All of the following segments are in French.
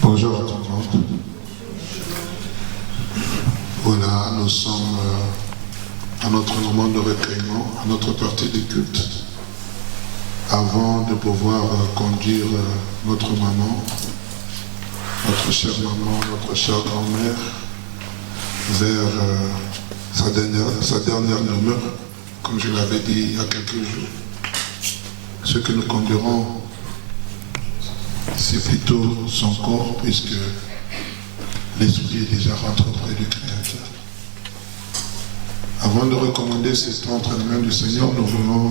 Bonjour à tout le monde. Voilà, nous sommes à notre moment de recueillement, à notre partie de culte. Avant de pouvoir conduire notre maman, notre chère grand-mère, vers sa dernière demeure, comme je l'avais dit il y a quelques jours, ce que nous conduirons c'est plutôt son corps, puisque l'esprit est déjà rentré auprès du Créateur. Avant de recommander ces temps entre les mains du Seigneur,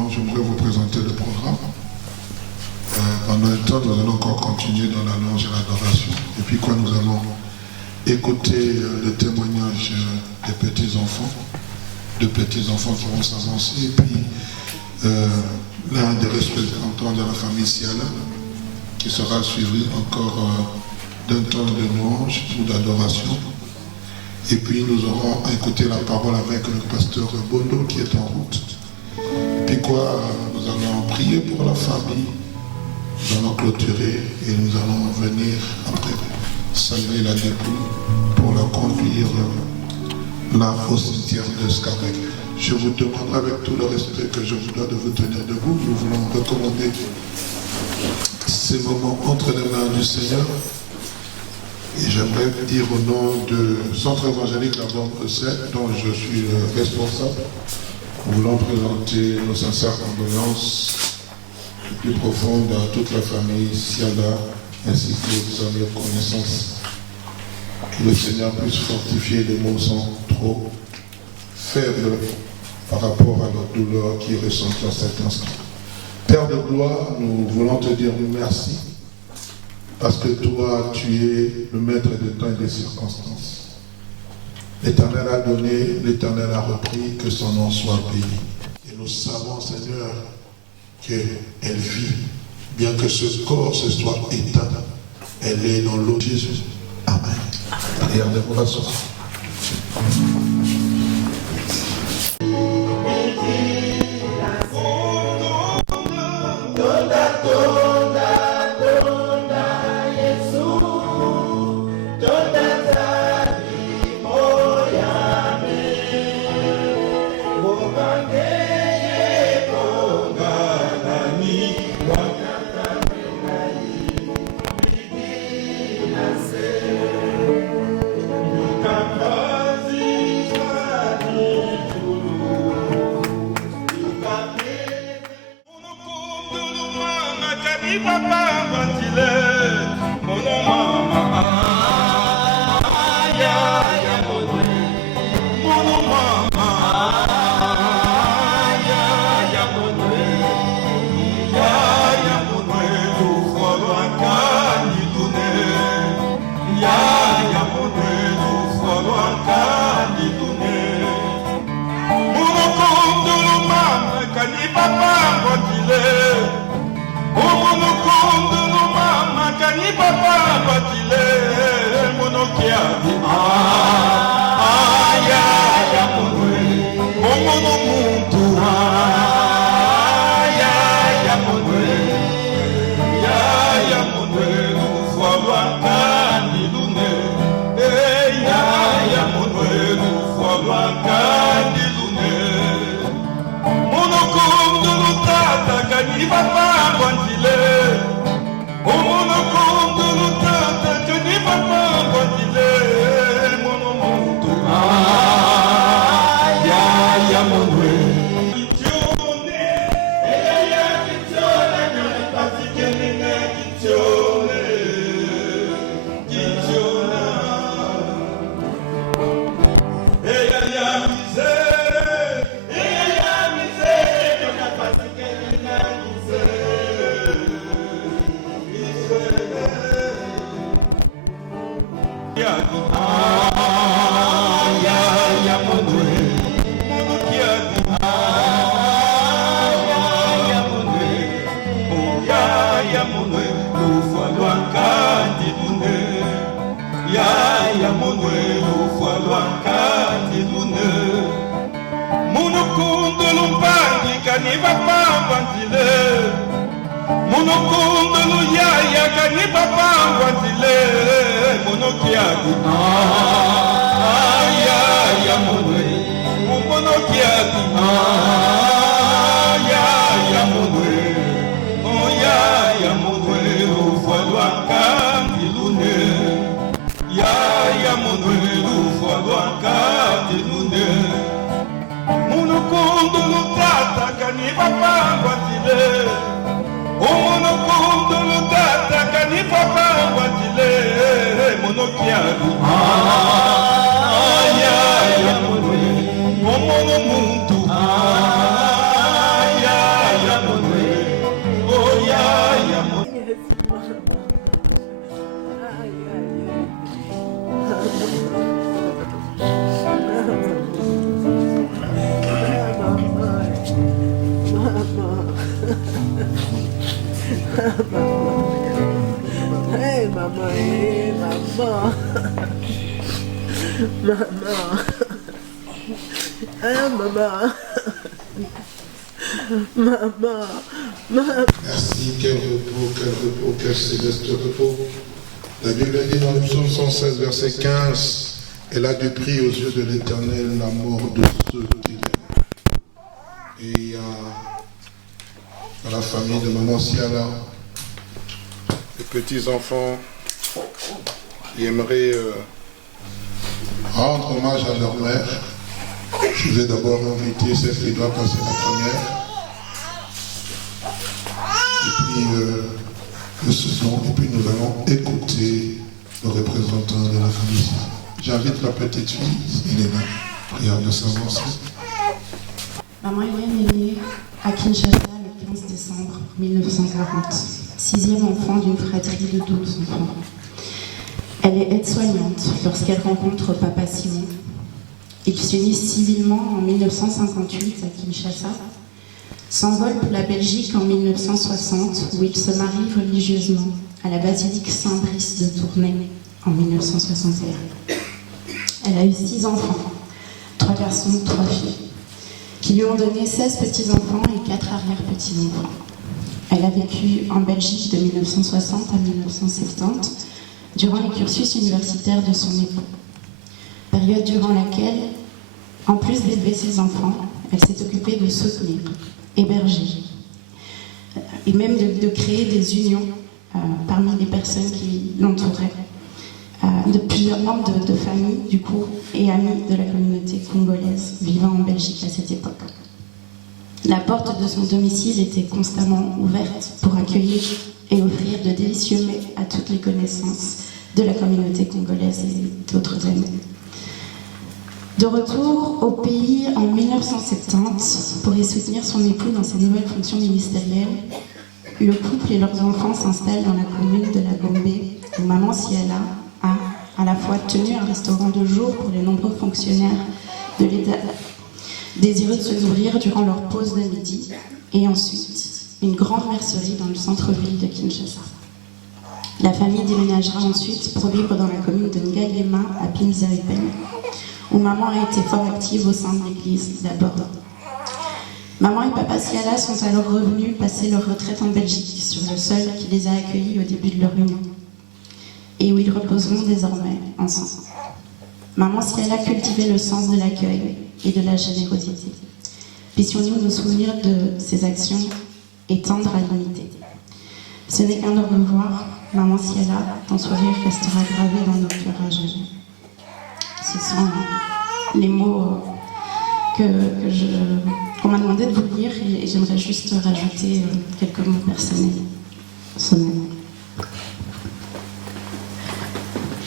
j'aimerais vous présenter le programme. Pendant un temps, nous allons encore continuer dans la louange et l'adoration. Et puis quoi, nous allons écouter le témoignage des petits-enfants, de petits-enfants qui vont s'avancer. Et puis l'un des représentants de la famille Siala, qui sera suivi encore d'un temps de louange ou d'adoration. Et puis nous aurons écouté la parole avec le pasteur Bondo qui est en route. Et puis quoi, nous allons prier pour la famille, nous allons clôturer et nous allons venir après saluer la dépouille pour la conduire là au cimetière de Scarbeck. Je vous demanderai avec tout le respect que je vous dois de vous tenir debout. Nous voulons recommander ces moments entre les mains du Seigneur. Et j'aimerais dire au nom de Centre évangélique La Borne Recette, dont je suis le responsable, nous voulons présenter nos sincères condoléances les plus profondes à toute la famille Siala, ainsi que aux amis et connaissances. Que le Seigneur puisse fortifier les mots sont trop faibles par rapport à notre douleur qui est ressentie en cet instant. Père de gloire, nous voulons te dire merci. Parce que toi, tu es le maître des temps et des circonstances. L'Éternel a donné, l'Éternel a repris, que son nom soit béni. Et nous savons, Seigneur, qu'elle vit, bien que ce corps se soit éteint, elle est dans l'eau de Jésus. Amen. Regardez-vous la soirée. Papa, Hey, mama, hey, mama. Mama. Hey, mama. Mama. Mama. Merci, quel céleste repos. La Bible dit dans le psaume 116, verset 15, elle a du prix aux yeux de l'Éternel la mort de ceux qui l'aiment. Et il y a dans la famille de Maman Siala des petits-enfants qui aimeraient rendre hommage à leur mère. Je vais d'abord inviter celle qui doit passer la première. Et puis le second. Et puis nous allons écouter le représentant de la famille. J'invite la petite fille, Elena, prière de s'avancer. Maman Hélène est née à Kinshasa le 15 décembre 1940, sixième enfant d'une fratrie de 12 enfants. Elle est aide-soignante lorsqu'elle rencontre Papa Simon. Ils s'unissent civilement en 1958 à Kinshasa, s'envolent pour la Belgique en 1960 où ils se marient religieusement à la basilique Saint-Brice de Tournai en 1961. Elle a eu 6 enfants, 3 garçons, 3 filles, qui lui ont donné 16 petits-enfants et 4 arrière-petits-enfants. Elle a vécu en Belgique de 1960 à 1970, durant les cursus universitaires de son époux. Période durant laquelle, en plus d'élever ses enfants, elle s'est occupée de soutenir, héberger, et même de créer des unions parmi les personnes qui l'entouraient, de plusieurs membres de famille, du coup, et amis de la communauté congolaise vivant en Belgique à cette époque. La porte de son domicile était constamment ouverte pour accueillir et offrir de délicieux mets à toutes les connaissances de la communauté congolaise et d'autres amis. De retour au pays en 1970, pour y soutenir son époux dans ses nouvelles fonctions ministérielles, le couple et leurs enfants s'installent dans la commune de la Gombe, où Maman Siala a à la fois tenu un restaurant de jour pour les nombreux fonctionnaires de l'État désireux de se nourrir durant leur pause de midi, et ensuite une grande mercerie dans le centre-ville de Kinshasa. La famille déménagera ensuite pour vivre dans la commune de Ngaliema à Pinza-Upen, où maman a été fort active au sein de l'église d'abord. Maman et Papa Siala sont alors revenus passer leur retraite en Belgique, sur le sol qui les a accueillis au début de leur union, et où ils reposeront désormais ensemble. Maman Siala cultivait le sens de l'accueil et de la générosité. Puissions-nous nous souvenir de ses actions et tendre à l'unité. Ce n'est qu'un au revoir, Maman Siala, ton sourire restera gravé dans nos cœurs à jamais. Ce sont les mots qu'on m'a demandé de vous lire, et j'aimerais juste rajouter quelques mots personnels.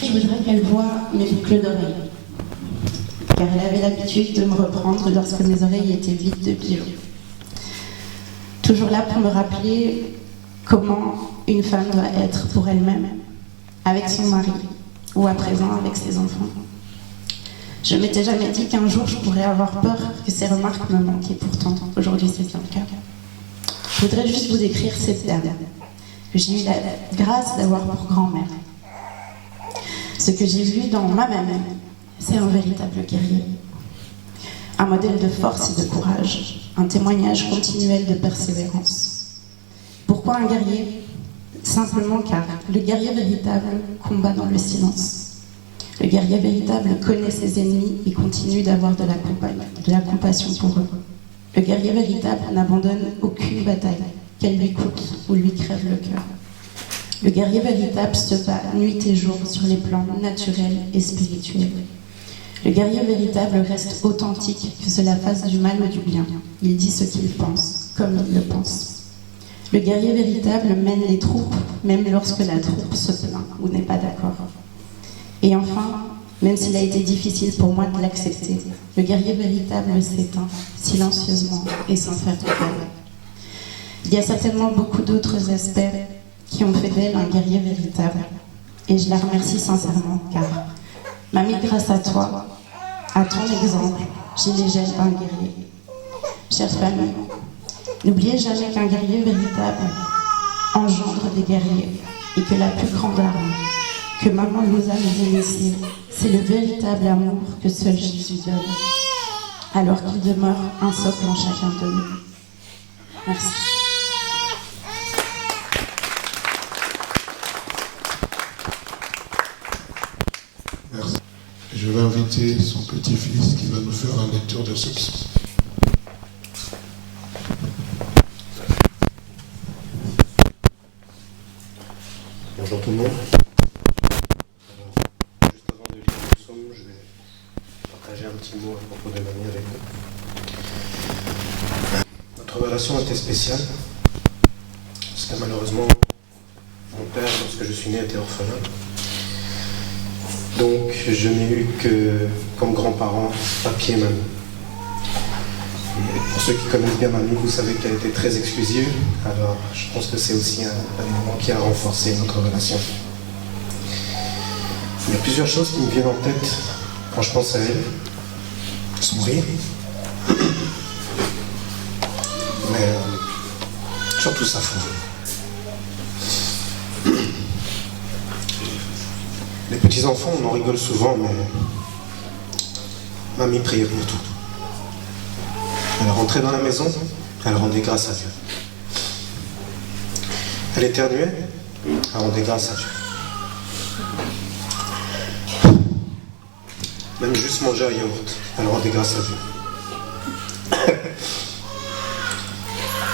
Je voudrais qu'elle voie mes boucles d'oreilles, car elle avait l'habitude de me reprendre lorsque mes oreilles étaient vides de bijoux. Toujours là pour me rappeler comment une femme doit être pour elle-même, avec son mari, ou à présent avec ses enfants. Je ne m'étais jamais dit qu'un jour je pourrais avoir peur que ces remarques me manquaient, pourtant aujourd'hui c'est bien le cas. Je voudrais juste vous décrire cette dame, que j'ai eu la grâce d'avoir pour grand-mère. Ce que j'ai vu dans ma maman, c'est un véritable guerrier. Un modèle de force et de courage, un témoignage continuel de persévérance. Pourquoi un guerrier? Simplement car le guerrier véritable combat dans le silence. Le guerrier véritable connaît ses ennemis et continue d'avoir de la compassion pour eux. Le guerrier véritable n'abandonne aucune bataille, qu'elle lui coûte ou lui crève le cœur. Le guerrier véritable se bat nuit et jour sur les plans naturels et spirituels. Le guerrier véritable reste authentique, que cela fasse du mal ou du bien. Il dit ce qu'il pense, comme il le pense. Le guerrier véritable mène les troupes, même lorsque la troupe se plaint ou n'est pas d'accord. Et enfin, même s'il a été difficile pour moi de l'accepter, le guerrier véritable s'éteint silencieusement et sans faire de peine. Il y a certainement beaucoup d'autres aspects qui ont fait d'elle un guerrier véritable. Et je la remercie sincèrement, car, mamie, grâce à toi, à ton exemple, j'ai les gènes d'un guerrier. Chère famille, n'oubliez jamais qu'un guerrier véritable engendre des guerriers et que la plus grande arme que maman nous a laissée, c'est le véritable amour que seul Jésus donne, alors qu'il demeure un socle en chacun de nous. Merci. Merci. Je vais inviter son petit-fils qui va nous faire la lecture de ce psaume. Bonjour tout le monde. Alors, juste avant de lire le psaume, je vais partager un petit mot à propos de mamie avec vous. Notre relation était spéciale, parce que malheureusement, mon père, lorsque je suis né, était orphelin. Donc, je n'ai eu que, comme grands-parents, papier et mamie. Et pour ceux qui connaissent bien mamie, vous savez qu'elle était très exclusive, alors je pense que c'est aussi un élément qui a renforcé notre relation. Il y a plusieurs choses qui me viennent en tête quand je pense à elle. Son rire. Mais surtout sa foi. Les petits-enfants, on en rigole souvent, mais mamie priait pour tout. Elle rentrait dans la maison, elle rendait grâce à Dieu. Elle éternuait, elle rendait grâce à Dieu. Même juste manger un yaourt, elle rendait grâce à Dieu.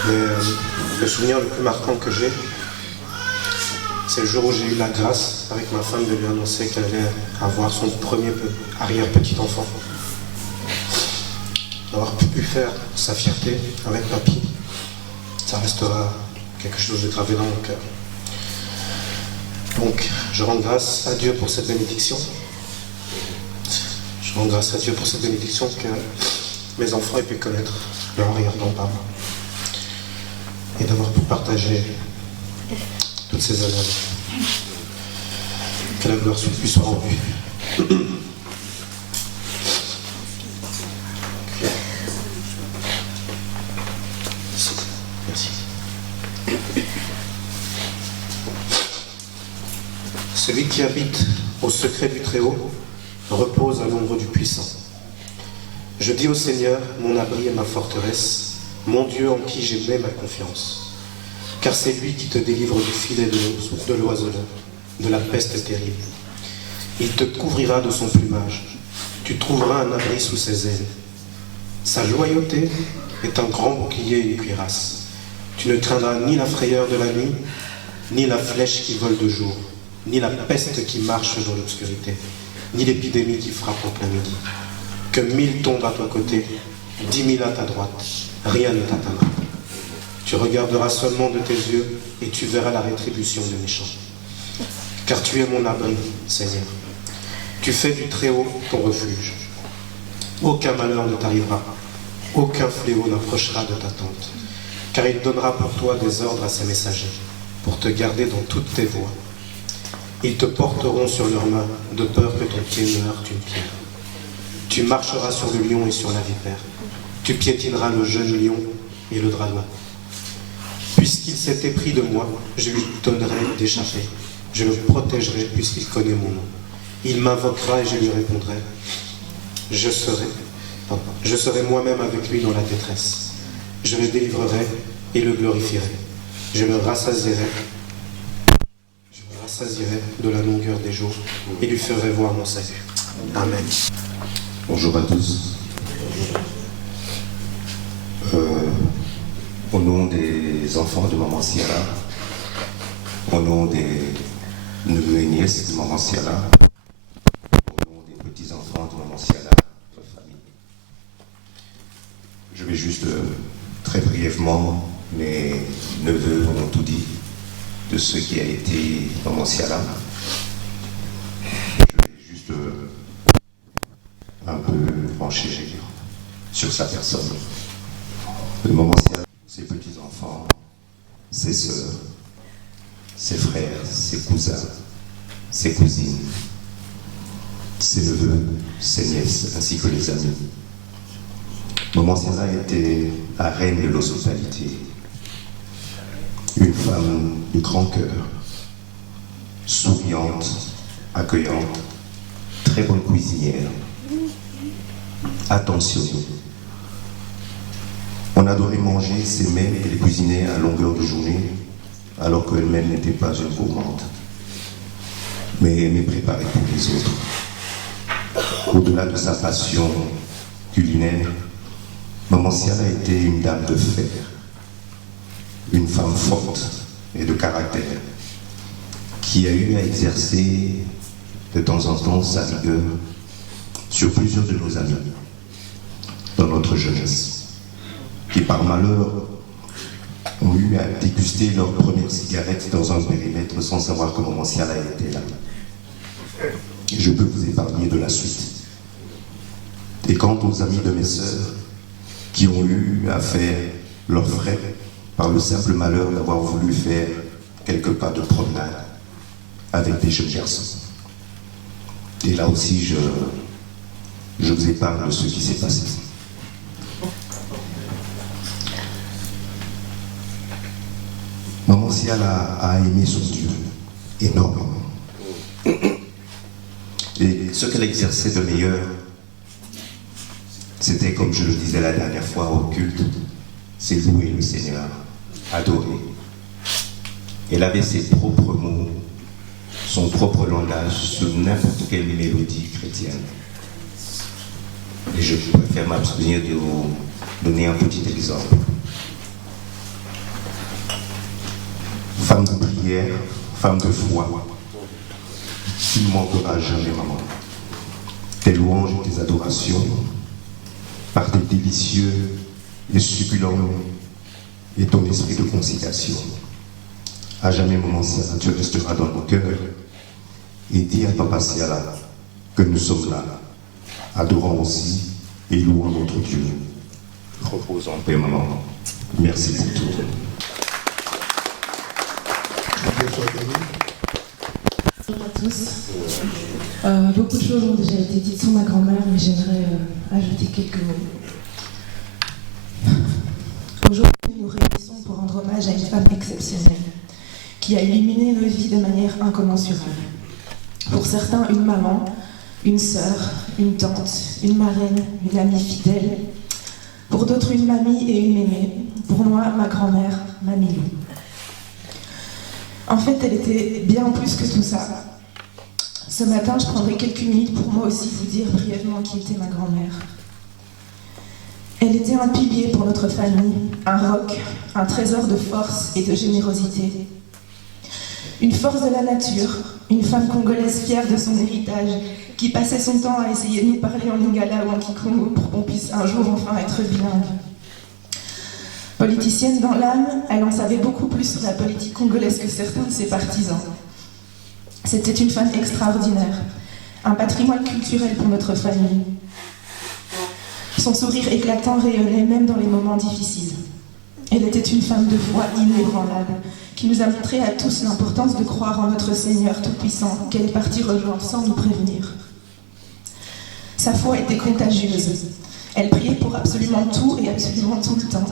Mais le souvenir le plus marquant que j'ai, c'est le jour où j'ai eu la grâce, avec ma femme, de lui annoncer qu'elle allait avoir son premier arrière-petit-enfant. D'avoir pu faire sa fierté avec papy, ça restera quelque chose de gravé dans mon cœur. Donc, je rends grâce à Dieu pour cette bénédiction. Je rends grâce à Dieu pour cette bénédiction que mes enfants aient pu connaître leur arrière-grand-parent et d'avoir pu partager toutes ces années. Que la gloire lui soit rendue. Merci. Celui qui habite au secret du Très-Haut repose à l'ombre du Puissant. Je dis au Seigneur, mon abri et ma forteresse, mon Dieu en qui j'ai mis ma confiance. Car c'est lui qui te délivre du filet de l'oiseleur, de la peste terrible. Il te couvrira de son plumage. Tu trouveras un abri sous ses ailes. Sa loyauté est un grand bouclier et une cuirasse. Tu ne craindras ni la frayeur de la nuit, ni la flèche qui vole de jour, ni la peste qui marche dans l'obscurité, ni l'épidémie qui frappe en plein midi. Que 1000 tombent à ton côté, 10 000 à ta droite, rien ne t'atteindra. Tu regarderas seulement de tes yeux et tu verras la rétribution des méchants. Car tu es mon abri, Seigneur. Tu fais du Très-Haut ton refuge. Aucun malheur ne t'arrivera, aucun fléau n'approchera de ta tente. Car il donnera pour toi des ordres à ses messagers, pour te garder dans toutes tes voies. Ils te porteront sur leurs mains, de peur que ton pied ne heurte une pierre. Tu marcheras sur le lion et sur la vipère. Tu piétineras le jeune lion et le dragon. Puisqu'il s'est épris de moi, je lui donnerai d'échapper. Je le protégerai puisqu'il connaît mon nom. Il m'invoquera et je lui répondrai. Je serai moi-même avec lui dans la détresse. Je le délivrerai et le glorifierai. Je le rassasierai de la longueur des jours et lui ferai voir mon salut. Amen. Bonjour à tous. Au nom des enfants de Maman Ciala, au nom des neveux et nièces de Maman Ciala, au nom des petits-enfants de Maman Ciala, votre famille, je vais juste très brièvement, mes neveux ont tout dit de ce qui a été Maman Ciala. Je vais renchérir sur sa personne. Le momentiel, ses petits-enfants, ses sœurs, ses frères, ses cousins, ses cousines, ses neveux, ses nièces, ainsi que les amis. Maman Siana était la reine de l'hospitalité, une femme de grand cœur, souriante, accueillante, très bonne cuisinière, attentionnée. On adorait manger ses mets et les cuisiner à longueur de journée, alors qu'elle-même n'était pas une gourmande, mais aimait préparer pour les autres. Au-delà de sa passion culinaire, Maman Siana était une dame de fer, une femme forte et de caractère, qui a eu à exercer de temps en temps sa rigueur sur plusieurs de nos amis dans notre jeunesse, qui par malheur ont eu à déguster leur première cigarette dans un périmètre sans savoir que Maman Siana était là. Et je peux vous épargner de la suite. Et quant aux amis de mes sœurs, qui ont eu à faire leurs frais par le simple malheur d'avoir voulu faire quelques pas de promenade avec des jeunes garçons. Et là aussi, je vous épargne de ce qui s'est passé. Maman Siana a aimé son Dieu énormément. Et ce qu'elle exerçait de meilleur, c'était, comme je le disais la dernière fois, au culte, c'est louer le Seigneur, adorer. Elle avait ses propres mots, son propre langage sur n'importe quelle mélodie chrétienne. Et je préfère m'abstenir de vous donner un petit exemple. Femme de prière, femme de foi, tu ne manqueras jamais, maman. Tes louanges et tes adorations, par tes délicieux et succulents et ton esprit de conciliation. À jamais, Maman Siana, tu resteras dans nos cœurs. Et dis à Papa Siana que nous sommes là, adorant aussi et louant notre Dieu. Repose en paix, maman. Merci pour tout. Bonjour à tous. Beaucoup de choses ont déjà été dites sur ma grand-mère, mais j'aimerais ajouter quelques mots. Aujourd'hui, nous nous réunissons pour rendre hommage à une femme exceptionnelle qui a illuminé nos vies de manière incommensurable. Pour certains, une maman, une sœur, une tante, une marraine, une amie fidèle. Pour d'autres, une mamie et une mémé. Pour moi, ma grand-mère, ma Milou. En fait, elle était bien plus que tout ça. Ce matin, je prendrai quelques minutes pour moi aussi vous dire brièvement qui était ma grand-mère. Elle était un pilier pour notre famille, un roc, un trésor de force et de générosité. Une force de la nature, une femme congolaise fière de son héritage, qui passait son temps à essayer de nous parler en lingala ou en kikongo pour qu'on puisse un jour enfin être bilingue. Politicienne dans l'âme, elle en savait beaucoup plus sur la politique congolaise que certains de ses partisans. C'était une femme extraordinaire, un patrimoine culturel pour notre famille. Son sourire éclatant rayonnait même dans les moments difficiles. Elle était une femme de foi inébranlable, qui nous a montré à tous l'importance de croire en notre Seigneur Tout-Puissant, qu'elle est partie rejoindre sans nous prévenir. Sa foi était contagieuse. Elle priait pour absolument tout et absolument tout le temps.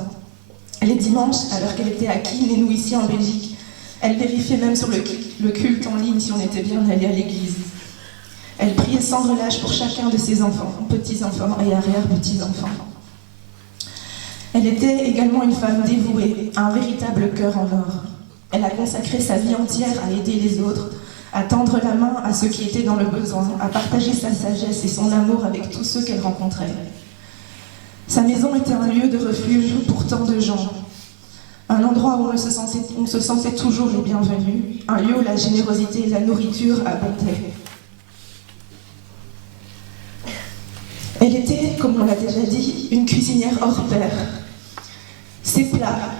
Les dimanches, alors qu'elle était à Keene et nous ici en Belgique, elle vérifiait même sur le culte en ligne si on était bien allé à l'église. Elle priait sans relâche pour chacun de ses enfants, petits-enfants et arrière-petits-enfants. Elle était également une femme dévouée, un véritable cœur en or. Elle a consacré sa vie entière à aider les autres, à tendre la main à ceux qui étaient dans le besoin, à partager sa sagesse et son amour avec tous ceux qu'elle rencontrait. Sa maison était un lieu de refuge pour tant de gens, un endroit où on se sentait toujours les bienvenus, un lieu où la générosité et la nourriture abondaient. Elle était, comme on l'a déjà dit, une cuisinière hors pair. Ses plats,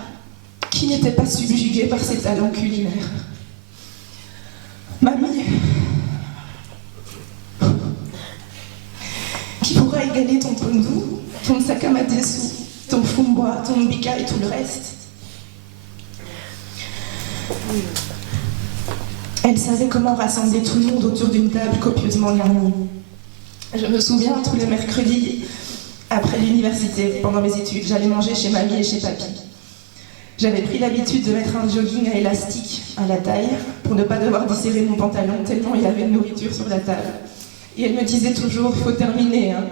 qui n'étaient pas subjugués par ses talents culinaires. Mamie, qui pourra égaler ton doux, ton sac à main dessous, ton fumbois, ton mbika et tout le reste. Elle savait comment rassembler tout le monde autour d'une table copieusement garnie. Je me souviens, tous les mercredis, après l'université, pendant mes études, j'allais manger chez mamie et chez papy. J'avais pris l'habitude de mettre un jogging à élastique à la taille pour ne pas devoir desserrer mon pantalon tellement il y avait de nourriture sur la table. Et elle me disait toujours « faut terminer, hein ».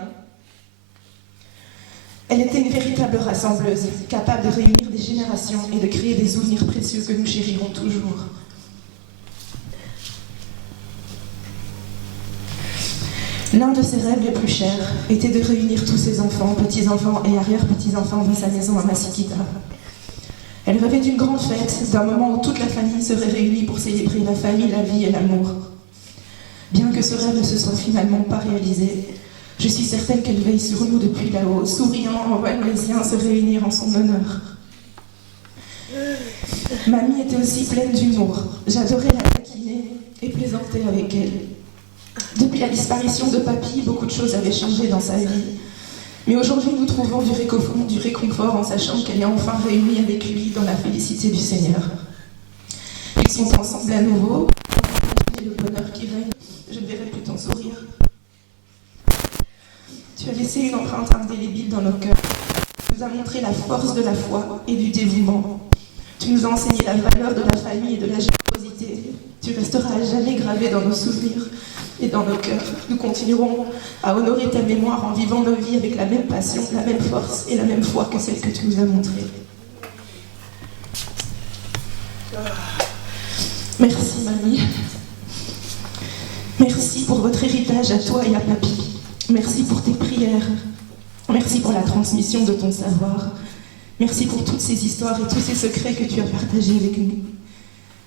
Elle était une véritable rassembleuse, capable de réunir des générations et de créer des souvenirs précieux que nous chérirons toujours. L'un de ses rêves les plus chers était de réunir tous ses enfants, petits-enfants et arrière-petits-enfants dans sa maison à Masikita. Elle rêvait d'une grande fête, d'un moment où toute la famille serait réunie pour célébrer la famille, la vie et l'amour. Bien que ce rêve ne se soit finalement pas réalisé, je suis certaine qu'elle veille sur nous depuis là-haut, souriant en voyant les siens se réunir en son honneur. Mamie était aussi pleine d'humour. J'adorais la taquiner et plaisanter avec elle. Depuis la disparition de papy, beaucoup de choses avaient changé dans sa vie. Mais aujourd'hui, nous trouvons du réconfort en sachant qu'elle est enfin réunie avec lui dans la félicité du Seigneur. Ils sont ensemble à nouveau. Et le bonheur qui règne, je ne verrai plus ton sourire. Tu as laissé une empreinte indélébile dans nos cœurs. Tu nous as montré la force de la foi et du dévouement. Tu nous as enseigné la valeur de la famille et de la générosité. Tu resteras à jamais gravé dans nos souvenirs et dans nos cœurs. Nous continuerons à honorer ta mémoire en vivant nos vies avec la même passion, la même force et la même foi que celle que tu nous as montrée. Merci, mamie. Merci pour votre héritage à toi et à papy. Merci pour tes prières. Merci pour la transmission de ton savoir. Merci pour toutes ces histoires et tous ces secrets que tu as partagés avec nous.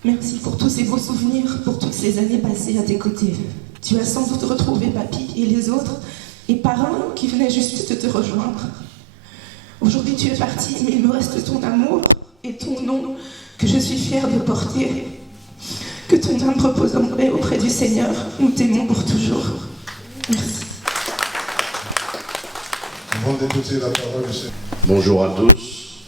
Merci pour tous ces beaux souvenirs, pour toutes ces années passées à tes côtés. Tu as sans doute retrouvé papy et les autres, et parents qui venaient juste te rejoindre. Aujourd'hui tu es parti, mais il me reste ton amour et ton nom que je suis fière de porter. Que ton âme repose en paix auprès du Seigneur. Nous t'aimons pour toujours. Merci. Avant d'écouter la parole, c'est... Bonjour à tous.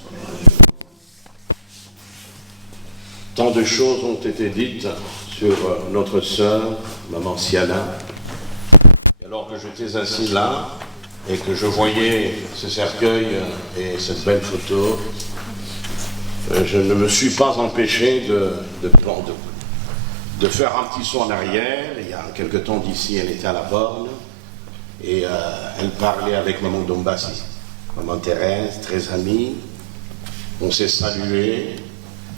Tant de choses ont été dites sur notre sœur, maman Siana. Et alors que j'étais assis là et que je voyais ce cercueil et cette belle photo, je ne me suis pas empêché de faire un petit saut en arrière. Il y a quelque temps d'ici, elle était à la borne et elle parlait avec maman Dombassi, maman Thérèse, très amie. On s'est salué.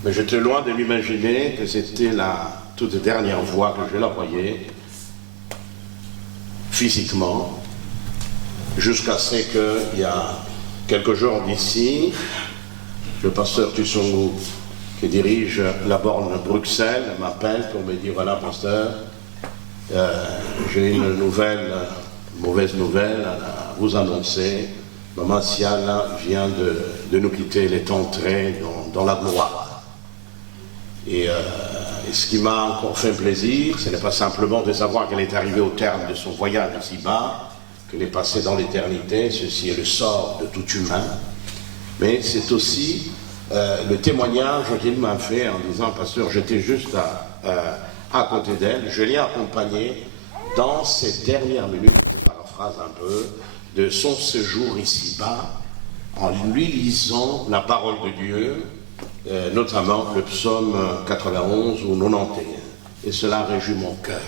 Mais j'étais loin de m'imaginer que c'était la toute dernière fois que je la voyais, physiquement, jusqu'à ce qu'il y a quelques jours d'ici, le pasteur Tussongo, qui dirige la borne Bruxelles, m'appelle pour me dire, voilà pasteur, j'ai une mauvaise nouvelle à vous annoncer. Maman Siana vient de nous quitter, elle est entrée dans la gloire. Et ce qui m'a encore fait plaisir, ce n'est pas simplement de savoir qu'elle est arrivée au terme de son voyage ici-bas, qu'elle est passée dans l'éternité, ceci est le sort de tout humain, mais c'est aussi le témoignage qu'il m'a fait en disant, pasteur, j'étais juste à côté d'elle, je l'ai accompagnée dans ces dernières minutes, je paraphrase un peu, de son séjour ici-bas, en lui lisant la parole de Dieu, notamment le psaume 91 ou 91, et cela réjouit mon cœur.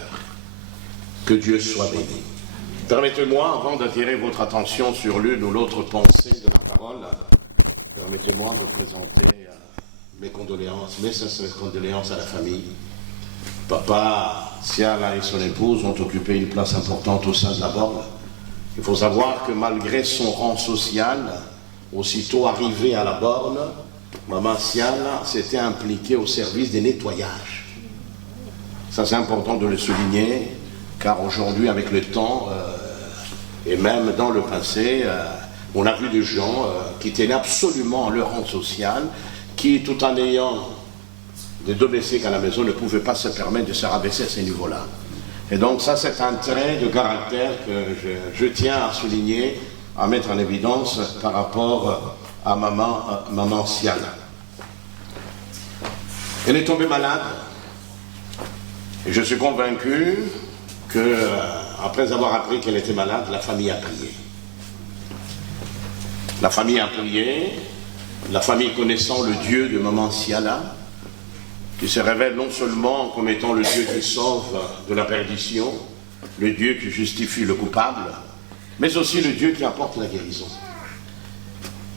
Que Dieu soit béni. Permettez-moi, avant d'attirer votre attention sur l'une ou l'autre pensée de la parole, permettez-moi de présenter mes condoléances, mes sincères condoléances à la famille. Papa Siana et son épouse ont occupé une place importante au sein de la borne. Il faut savoir que malgré son rang social, aussitôt arrivé à la borne, maman Siana s'était impliquée au service des nettoyages. Ça c'est important de le souligner, car aujourd'hui avec le temps, et même dans le passé, on a vu des gens qui tenaient absolument leur rang social, qui tout en ayant des domestiques à la maison ne pouvaient pas se permettre de se rabaisser à ces niveaux-là. Et donc ça c'est un trait de caractère que je tiens à souligner à mettre en évidence par rapport à maman Siala. Elle est tombée malade et je suis convaincu que, après avoir appris qu'elle était malade, la famille a prié. La famille a prié, la famille connaissant le Dieu de maman Siala, qui se révèle non seulement comme étant le Dieu qui sauve de la perdition, le Dieu qui justifie le coupable, mais aussi le Dieu qui apporte la guérison.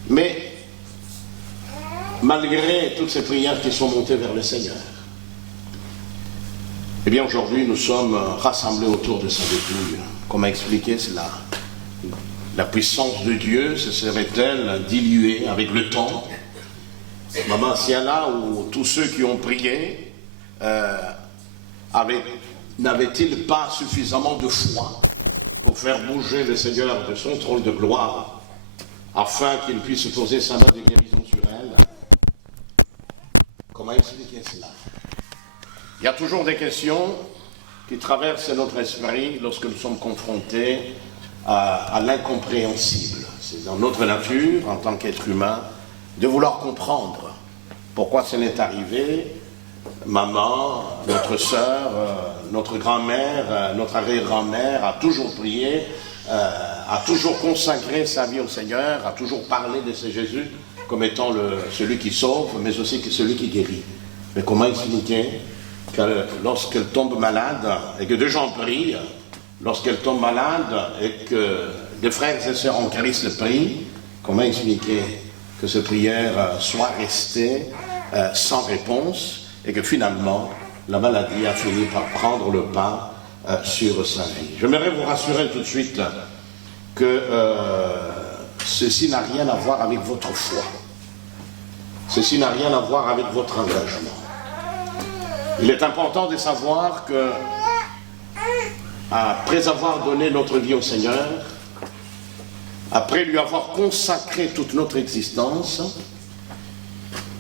Mais malgré toutes ces prières qui sont montées vers le Seigneur, eh bien aujourd'hui nous sommes rassemblés autour de sa dépouille. Comme a expliqué cela, la puissance de Dieu se serait-elle diluée avec le temps? Maman Siala ou tous ceux qui ont prié n'avaient-ils pas suffisamment de foi pour faire bouger le Seigneur de son trône de gloire afin qu'il puisse poser sa main de guérison sur elle? Comment expliquer cela? Il y a toujours des questions qui traversent notre esprit lorsque nous sommes confrontés à l'incompréhensible. C'est dans notre nature, en tant qu'être humain, de vouloir comprendre pourquoi ce n'est arrivé. Maman, notre sœur, notre grand-mère, notre arrière-grand-mère a toujours prié, a toujours consacré sa vie au Seigneur, a toujours parlé de ce Jésus comme étant celui qui sauve, mais aussi celui qui guérit. Mais comment expliquer que lorsqu'elle tombe malade, et que deux gens prient, lorsqu'elle tombe malade, et que des frères et sœurs en Christ prient, comment expliquer que ces prières soient restées sans réponse, et que finalement, la maladie a fini par prendre le pas sur sa vie? J'aimerais vous rassurer tout de suite que ceci n'a rien à voir avec votre foi. Ceci n'a rien à voir avec votre engagement. Il est important de savoir que, après avoir donné notre vie au Seigneur, après lui avoir consacré toute notre existence,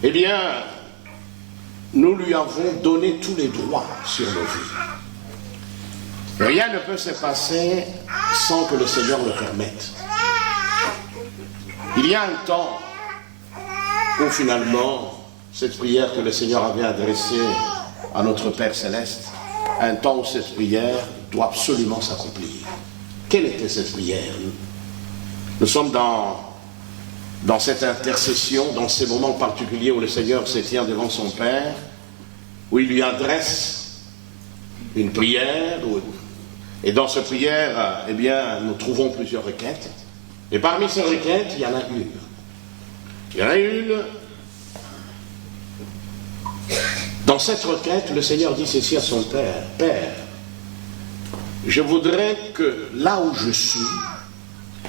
eh bien, nous lui avons donné tous les droits sur nos vies. Rien ne peut se passer sans que le Seigneur le permette. Il y a un temps où finalement, cette prière que le Seigneur avait adressée à notre Père Céleste, un temps où cette prière doit absolument s'accomplir. Quelle était cette prière? Nous sommes dans cette intercession, dans ces moments particuliers où le Seigneur se tient devant son Père, où il lui adresse une prière, et dans cette prière, eh bien, nous trouvons plusieurs requêtes. Et parmi ces requêtes, il y en a une. Il y en a une. Dans cette requête, le Seigneur dit ceci à son Père: Père, je voudrais que là où je suis,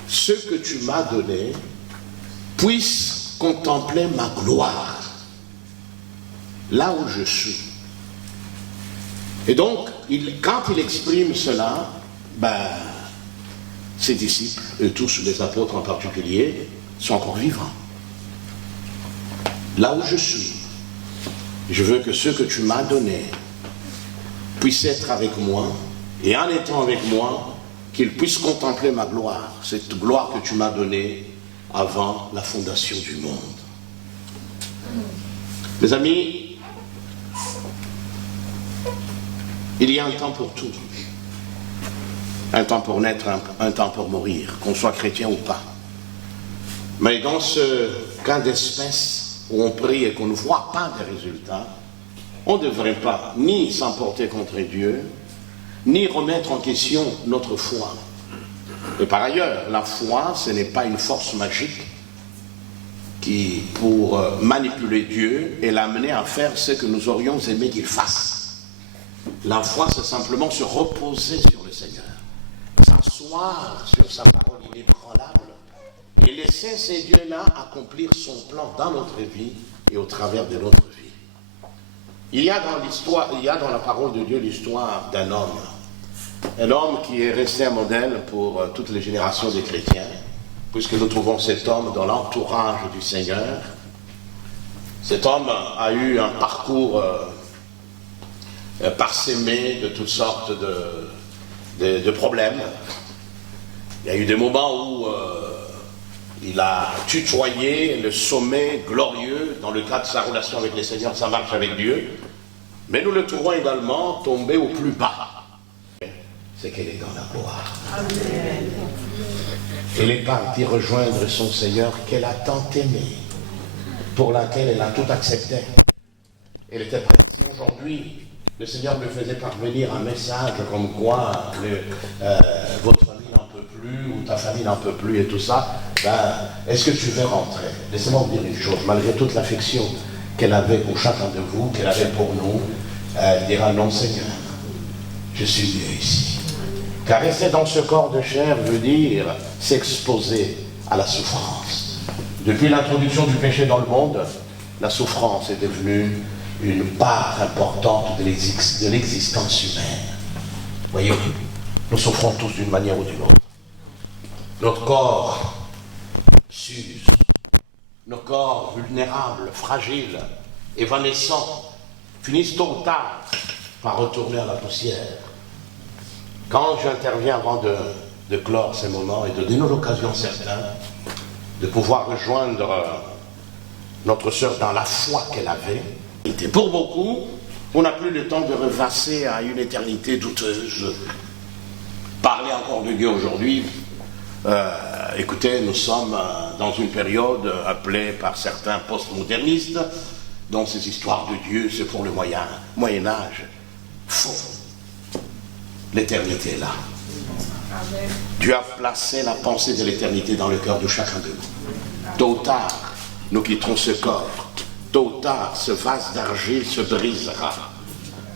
ce que tu m'as donné puisse contempler ma gloire. Là où je suis. Et donc, quand il exprime cela, ses disciples, et tous les apôtres en particulier, sont encore vivants. Là où je suis, je veux que ce que tu m'as donné puisse être avec moi, et en étant avec moi, qu'il puisse contempler ma gloire, cette gloire que tu m'as donnée avant la fondation du monde. Mes amis, il y a un temps pour tout. Un temps pour naître, un temps pour mourir, qu'on soit chrétien ou pas. Mais dans ce cas d'espèce où on prie et qu'on ne voit pas de résultats, on ne devrait pas ni s'emporter contre Dieu, ni remettre en question notre foi. Et par ailleurs, la foi, ce n'est pas une force magique qui, pour manipuler Dieu et l'amener à faire ce que nous aurions aimé qu'il fasse. La foi, c'est simplement se reposer sur le Seigneur, s'asseoir sur sa parole inébranlable et laisser ces dieux-là accomplir son plan dans notre vie et au travers de notre vie. Il y a dans la parole de Dieu l'histoire d'un homme qui est resté un modèle pour toutes les générations des chrétiens, puisque nous trouvons cet homme dans l'entourage du Seigneur. Cet homme a eu un parcours parsemé de toutes sortes de problèmes. Il y a eu des moments où il a tutoyé le sommet glorieux dans le cadre de sa relation avec le Seigneur, sa marche avec Dieu. Mais nous le trouvons également tombé au plus bas. C'est qu'elle est dans la gloire. Amen. Elle est partie rejoindre son Seigneur qu'elle a tant aimé, pour laquelle elle a tout accepté. Elle était prête. Si aujourd'hui, le Seigneur me faisait parvenir un message comme quoi votre famille n'en peut plus, ou ta famille n'en peut plus et tout ça, est-ce que tu veux rentrer? Laissez-moi vous dire une chose, malgré toute l'affection qu'elle avait pour chacun de vous, qu'elle avait pour nous, elle dira non Seigneur, je suis mieux ici. Car rester dans ce corps de chair veut dire s'exposer à la souffrance. Depuis l'introduction du péché dans le monde, la souffrance est devenue une part importante de l'existence humaine. Voyez, nous souffrons tous d'une manière ou d'une autre. Notre corps s'use, nos corps vulnérables, fragiles, évanescents, finissent tôt ou tard par retourner à la poussière. Quand j'interviens avant de clore ces moments et de donner l'occasion certaine de pouvoir rejoindre notre sœur dans la foi qu'elle avait, et pour beaucoup, on n'a plus le temps de revasser à une éternité douteuse. Parler encore de Dieu aujourd'hui, écoutez, nous sommes dans une période appelée par certains postmodernistes, dont ces histoires de Dieu, c'est pour le Moyen Âge. Faux. L'éternité est là. Amen. Dieu a placé la pensée de l'éternité dans le cœur de chacun de nous. Tôt ou tard, nous quitterons ce corps. Tôt ou tard, ce vase d'argile se brisera.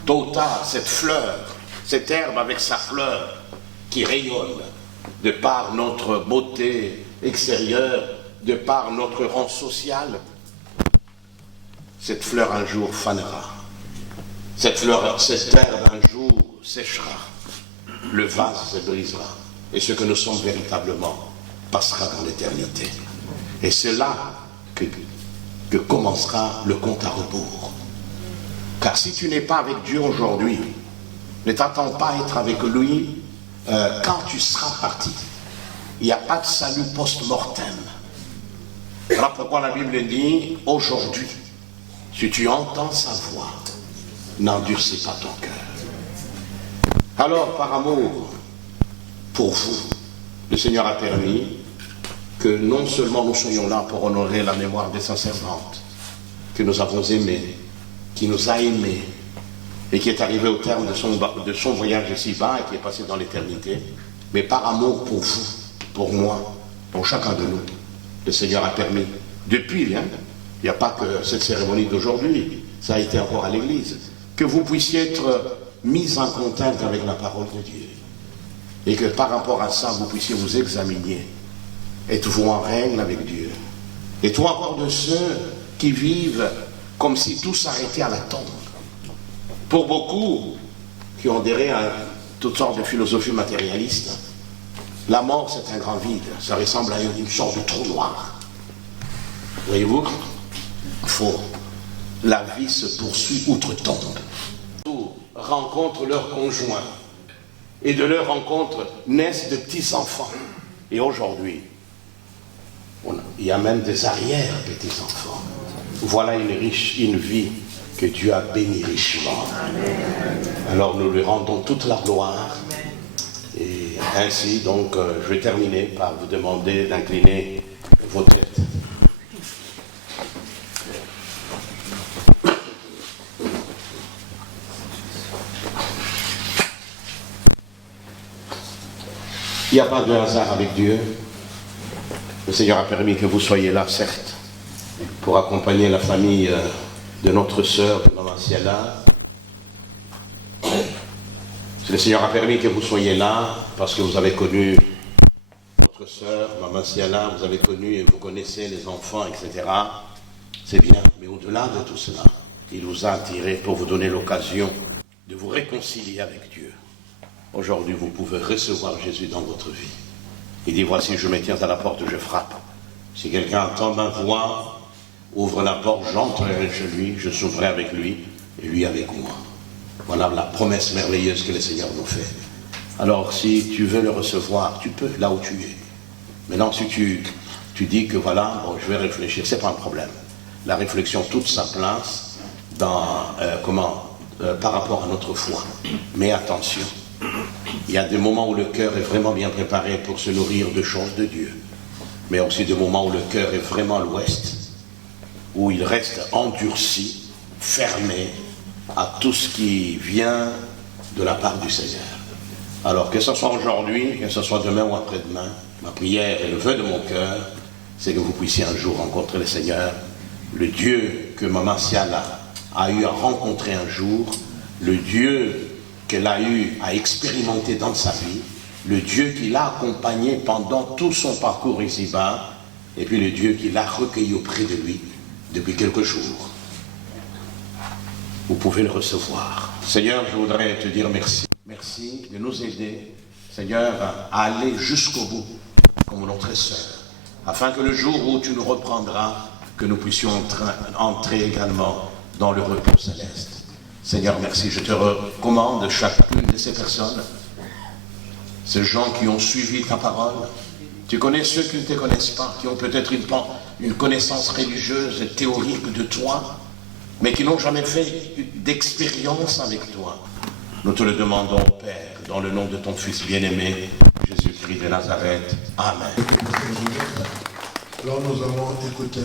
Tôt ou tard, cette fleur, cette herbe avec sa fleur qui rayonne de par notre beauté extérieure, de par notre rang social, cette fleur un jour fanera. Cette herbe un jour séchera. Le vase se brisera. Et ce que nous sommes véritablement passera dans l'éternité. Et c'est là que commencera le compte à rebours. Car si tu n'es pas avec Dieu aujourd'hui, ne t'attends pas à être avec lui quand tu seras parti. Il n'y a pas de salut post-mortem. Voilà pourquoi la Bible dit, aujourd'hui, si tu entends sa voix, n'endurcis pas ton cœur. Alors, par amour pour vous, le Seigneur a permis que non seulement nous soyons là pour honorer la mémoire des saints servantes, que nous avons aimés, qui nous a aimés, et qui est arrivé au terme de son voyage ici-bas et qui est passé dans l'éternité, mais par amour pour vous, pour moi, pour chacun de nous, le Seigneur a permis, depuis, il n'y a pas que cette cérémonie d'aujourd'hui, ça a été encore à l'église, que vous puissiez être mis en contact avec la parole de Dieu. Et que par rapport à ça, vous puissiez vous examiner. Êtes-vous en règle avec Dieu? Êtes-vous encore de ceux qui vivent comme si tout s'arrêtait à la tombe? Pour beaucoup qui ont adhéré à toutes sortes de philosophies matérialistes, la mort c'est un grand vide. Ça ressemble à une sorte de trou noir. Voyez-vous? Faux. La vie se poursuit outre-tombe. Rencontrent leurs conjoints et de leur rencontre naissent de petits-enfants. Et aujourd'hui, il y a même des arrière-petits-enfants. Voilà une vie que Dieu a bénie richement. Alors nous lui rendons toute la gloire. Et ainsi, donc, je vais terminer par vous demander d'incliner vos têtes. Il n'y a pas de hasard avec Dieu. Le Seigneur a permis que vous soyez là, certes, pour accompagner la famille de notre sœur, de Maman Siala. Le Seigneur a permis que vous soyez là parce que vous avez connu notre sœur, Maman Siala, vous avez connu et vous connaissez les enfants, etc. C'est bien, mais au-delà de tout cela, il vous a attiré pour vous donner l'occasion de vous réconcilier avec Dieu. Aujourd'hui, vous pouvez recevoir Jésus dans votre vie. Il dit, voici, je me tiens à la porte, je frappe. Si quelqu'un entend ma voix, ouvre la porte, j'entrerai chez lui, je souffrirai avec lui, et lui avec moi. Voilà la promesse merveilleuse que le Seigneur nous fait. Alors, si tu veux le recevoir, tu peux, là où tu es. Maintenant, si tu tu dis que voilà, bon, je vais réfléchir, c'est pas un problème. La réflexion toute sa place dans, par rapport à notre foi. Mais attention, il y a des moments où le cœur est vraiment bien préparé pour se nourrir de choses de Dieu. Mais aussi des moments où le cœur est vraiment à l'ouest, où il reste endurci, fermé à tout ce qui vient de la part du Seigneur. Alors que ce soit aujourd'hui, que ce soit demain ou après-demain, ma prière et le vœu de mon cœur, c'est que vous puissiez un jour rencontrer le Seigneur, le Dieu que Maman Siala a eu à rencontrer un jour, le Dieu qu'elle a eu à expérimenter dans sa vie, le Dieu qui l'a accompagné pendant tout son parcours ici-bas, et puis le Dieu qui l'a recueilli auprès de lui depuis quelques jours. Vous pouvez le recevoir. Seigneur, je voudrais te dire merci. Merci de nous aider, Seigneur, à aller jusqu'au bout, comme notre sœur, afin que le jour où tu nous reprendras, que nous puissions entrer également dans le repos céleste. Seigneur, merci. Je te recommande chacune de ces personnes, ces gens qui ont suivi ta parole. Tu connais ceux qui ne te connaissent pas, qui ont peut-être une connaissance religieuse, théorique de toi, mais qui n'ont jamais fait d'expérience avec toi. Nous te le demandons, Père, dans le nom de ton Fils bien-aimé, Jésus-Christ de Nazareth. Amen. Alors nous allons écouter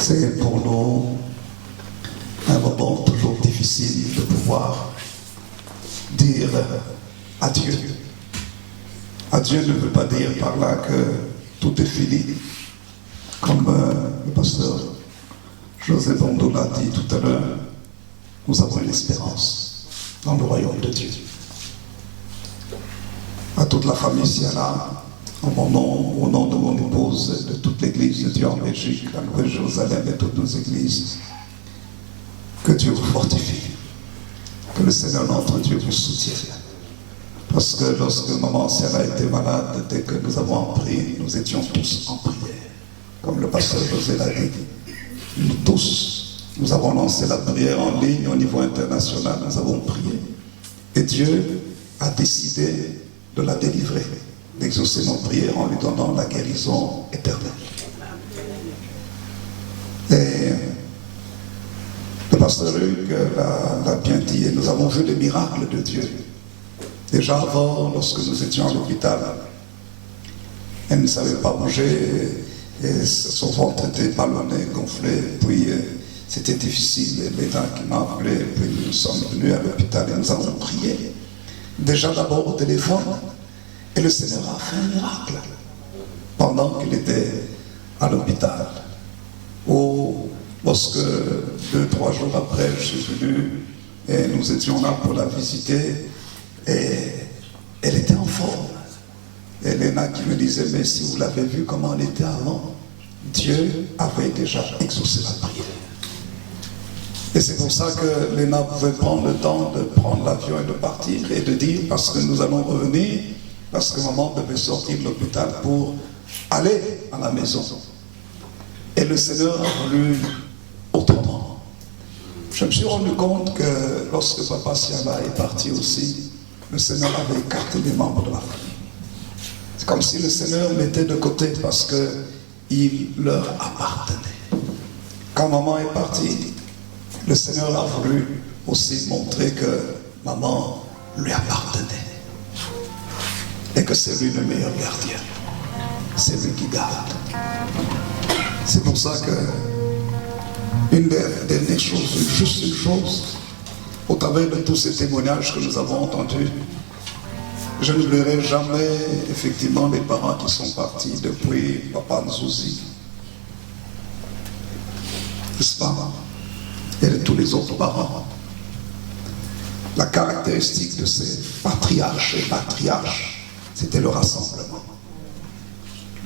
C'est pour nous un moment toujours difficile de pouvoir dire adieu. Adieu ne veut pas dire par là que tout est fini. Comme le pasteur José Bondo l'a dit tout à l'heure, nous avons une espérance dans le royaume de Dieu. À toute la famille Siala, en mon nom, au nom de mon épouse, de toute l'église de Dieu en Belgique, la Nouvelle-Jérusalem et toutes nos églises, que Dieu vous fortifie, que le Seigneur notre Dieu vous soutienne. Parce que lorsque maman Siala était malade, dès que nous avons prié, nous étions tous en prière. Comme le pasteur José l'a dit, nous tous, nous avons lancé la prière en ligne au niveau international, nous avons prié. Et Dieu a décidé de la délivrer, d'exaucer nos prières en lui donnant la guérison éternelle. Et le pasteur Hugues l'a bien dit, et nous avons vu les miracles de Dieu. Déjà avant, lorsque nous étions à l'hôpital, elle ne savait pas bouger, et son ventre était ballonné, gonflé, puis c'était difficile, et les gens qui m'ont appelé, puis nous sommes venus à l'hôpital et nous avons prié. Déjà d'abord au téléphone, et le Seigneur a fait un miracle pendant qu'il était à l'hôpital. Ou lorsque 2-3 jours après, je suis venu et nous étions là pour la visiter et elle était en forme. Et Léna qui me disait, mais si vous l'avez vu comment elle était avant, Dieu avait déjà exaucé la prière. Et c'est pour ça que Léna pouvait prendre le temps de prendre l'avion et de partir et de dire, parce que nous allons revenir, parce que maman devait sortir de l'hôpital pour aller à la maison. Et le Seigneur a voulu autrement. Je me suis rendu compte que lorsque Papa Siala est parti aussi, le Seigneur avait écarté les membres de la famille. C'est comme si le Seigneur mettait de côté parce qu'il leur appartenait. Quand maman est partie, le Seigneur a voulu aussi montrer que maman lui appartenait. Et que c'est lui le meilleur gardien. C'est lui qui garde. C'est pour ça que une des dernières choses, juste une chose, au travers de tous ces témoignages que nous avons entendus, je n'oublierai jamais effectivement les parents qui sont partis depuis Papa Nzouzi, n'est-ce pas? Et de tous les autres parents. La caractéristique de ces patriarches et matriarches, c'était le rassemblement.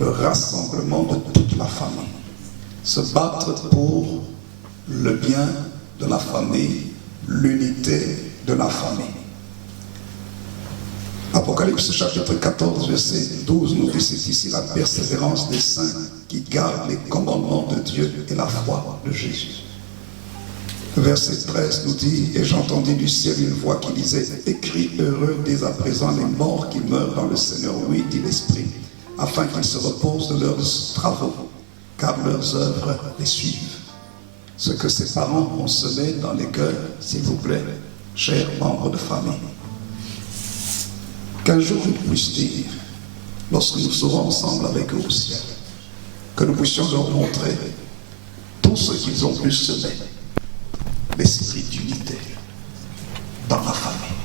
Le rassemblement de toute la famille. Se battre pour le bien de la famille, l'unité de la famille. Apocalypse chapitre 14, verset 12 nous dit ceci, la persévérance des saints qui gardent les commandements de Dieu et la foi de Jésus. Verset 13 nous dit, et j'entendis du ciel une voix qui disait, écris heureux dès à présent les morts qui meurent dans le Seigneur, oui, dit l'Esprit, afin qu'ils se reposent de leurs travaux, car leurs œuvres les suivent. Ce que ses parents ont semé dans les cœurs, s'il vous plaît, chers membres de famille. Qu'un jour ils puissent dire, lorsque nous serons ensemble avec eux au ciel, que nous puissions leur montrer tout ce qu'ils ont pu semer, l'esprit d'unité dans la famille,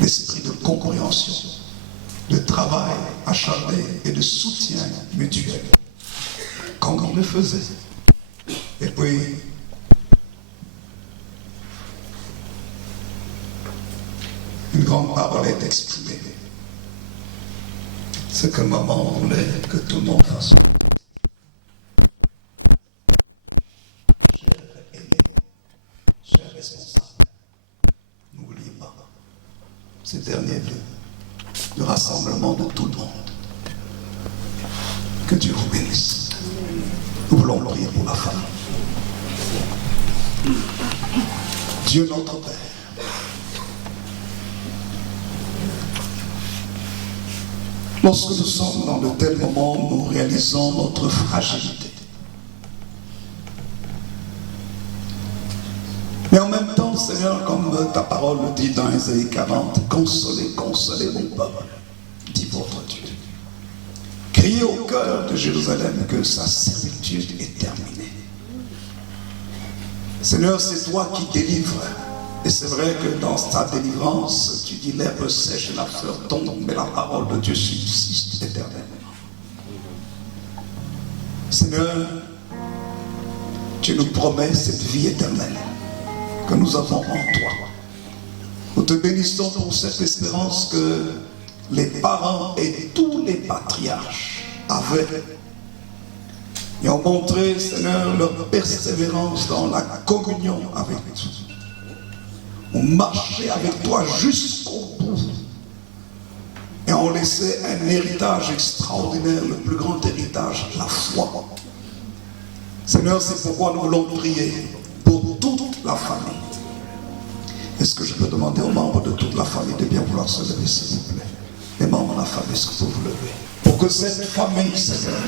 l'esprit de compréhension, de travail acharné et de soutien mutuel, comme ils le faisaient. Et puis, une grande parole est exprimée. C'est que maman voulait que tout le monde fasse. Cher aîné, cher responsable, n'oubliez pas ces derniers vœux, le rassemblement de tout le monde. Que Dieu vous bénisse. Nous voulons prier pour la famille. Dieu notre Père, lorsque nous sommes dans de tels moments, nous réalisons notre fragilité. Mais en même temps, Seigneur, comme ta parole le dit dans Ésaïe 40, consolez, consolez mon peuple, dit votre Dieu. Criez au cœur de Jérusalem que sa servitude est terminée. Seigneur, c'est toi qui délivres. Et c'est vrai que dans ta délivrance, tu dis l'herbe sèche et la fleur tombe, mais la parole de Dieu subsiste éternellement. Seigneur, tu nous promets cette vie éternelle que nous avons en toi. Nous te bénissons pour cette espérance que les parents et tous les patriarches avaient et ont montré, Seigneur, leur persévérance dans la communion avec toi. On marchait avec toi jusqu'au bout et on laissait un héritage extraordinaire, le plus grand héritage, la foi. Seigneur, c'est pourquoi nous voulons prier pour toute la famille. Est-ce que je peux demander aux membres de toute la famille de bien vouloir se lever, s'il vous plaît? Les membres de la famille, est-ce que vous vous levez? Pour que cette famille, Seigneur,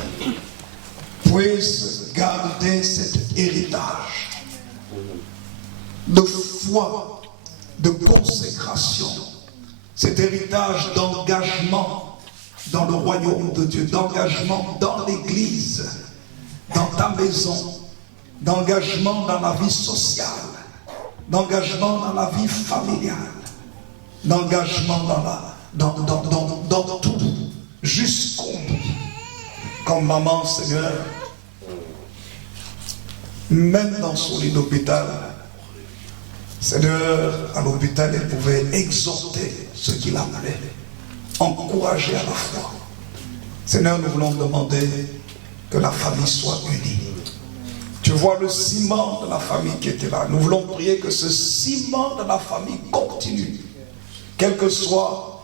puisse garder cet héritage de foi, de consécration, cet héritage d'engagement dans le royaume de Dieu, d'engagement dans l'église, dans ta maison, d'engagement dans la vie sociale, d'engagement dans la vie familiale, d'engagement dans tout, jusqu'au bout. Comme maman, Seigneur, même dans son lit d'hôpital, Seigneur, à l'hôpital, elle pouvait exhorter ceux qui l'appelaient, encourager à la foi. Seigneur, nous voulons demander que la famille soit unie. Tu vois le ciment de la famille qui était là. Nous voulons prier que ce ciment de la famille continue, quels que soient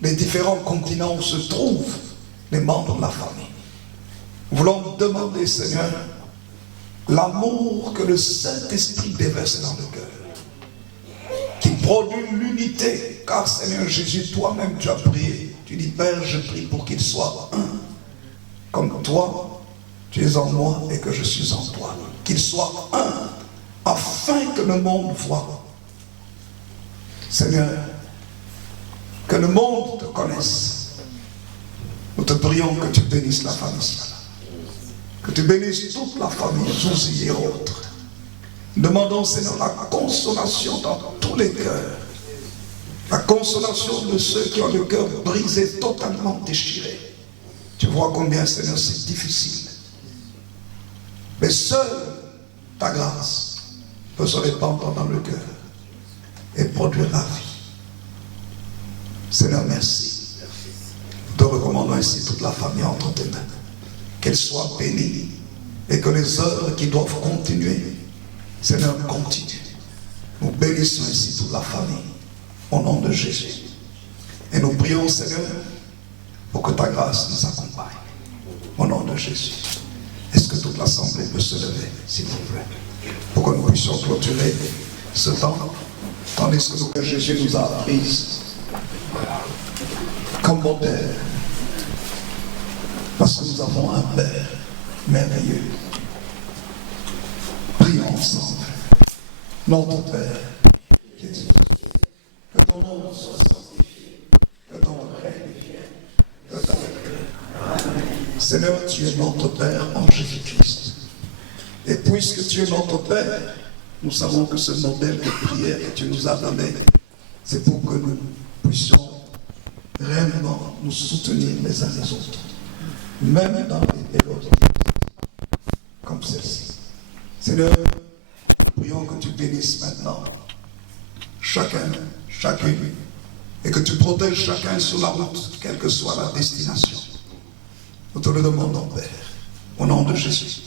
les différents continents où se trouvent les membres de la famille. Nous voulons demander, Seigneur, l'amour que le Saint-Esprit déverse dans le cœur, qui produit l'unité, car Seigneur Jésus, toi-même tu as prié. Tu dis, Père, je prie pour qu'ils soient un, comme toi, tu es en moi et que je suis en toi. Qu'ils soient un, afin que le monde voie. Seigneur, que le monde te connaisse. Nous te prions que tu bénisses la famille. Que tu bénisses toute la famille, Josie et autres. Demandons, Seigneur, la consolation dans tous les cœurs. La consolation de ceux qui ont le cœur brisé, totalement déchiré. Tu vois combien, Seigneur, c'est difficile. Mais seule ta grâce peut se répandre dans le cœur et produire la vie. Seigneur, merci. Nous te recommandons ainsi toute la famille entre tes mains. Qu'elle soit bénie et que les œuvres qui doivent continuer, Seigneur, continue. Nous bénissons ainsi toute la famille au nom de Jésus. Et nous prions, Seigneur, pour que ta grâce nous accompagne. Au nom de Jésus. Est-ce que toute l'assemblée peut se lever, s'il vous plaît, pour que nous puissions clôturer ce temps, tandis que Jésus nous a appris comme modèle, parce que nous avons un Père merveilleux. Prions ensemble. Notre Père, qui es Dieu, que ton nom soit sanctifié, que ton règne vienne, que ta Seigneur, tu es notre Père en Jésus-Christ. Et puisque tu es notre Père, nous savons que ce modèle de prière que tu nous as donné, c'est pour que nous puissions réellement nous soutenir les uns les autres, même dans les périodes comme celle-ci. Seigneur, nous prions que tu bénisses maintenant chacun, chacune, et que tu protèges chacun sur la route, quelle que soit la destination. Nous te le demandons, Père, au nom de Jésus.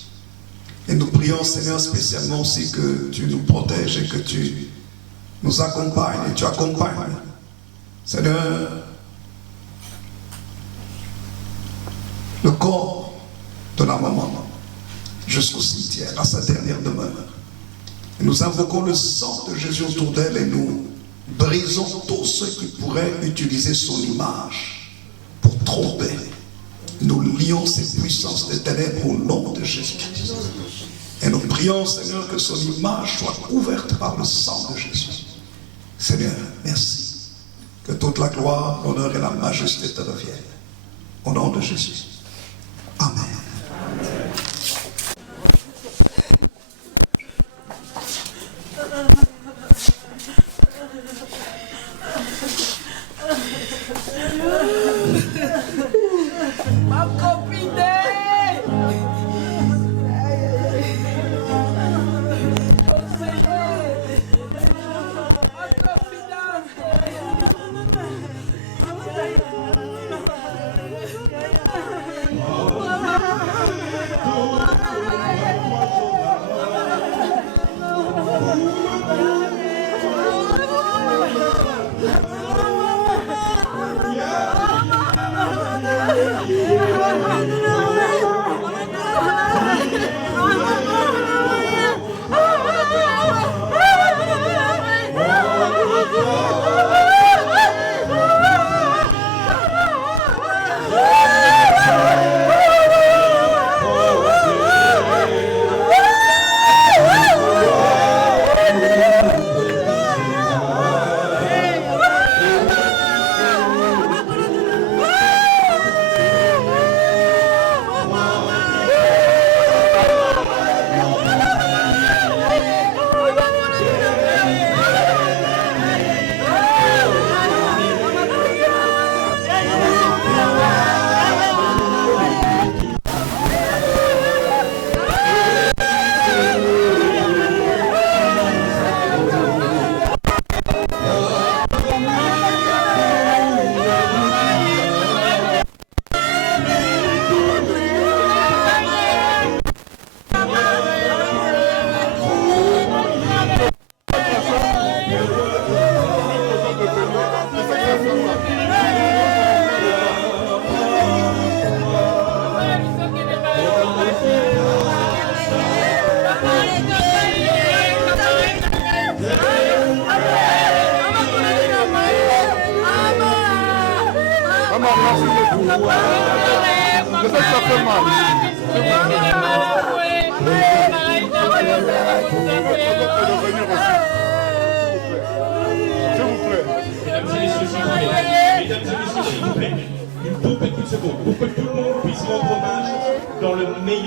Et nous prions, Seigneur, spécialement aussi que tu nous protèges et que tu nous accompagnes et tu accompagnes, Seigneur, le corps de la maman jusqu'au cimetière, à sa dernière demeure. Et nous invoquons le sang de Jésus autour d'elle et nous brisons tous ceux qui pourraient utiliser son image pour tromper. Nous lions ces puissances des ténèbres au nom de Jésus-Christ. Et nous prions, Seigneur, que son image soit couverte par le sang de Jésus. Seigneur, merci. Que toute la gloire, l'honneur et la majesté te reviennent. Au nom de Jésus. Amen. Ma copine! Une toute petite seconde pour que tout le monde puisse rendre hommage dans le meilleur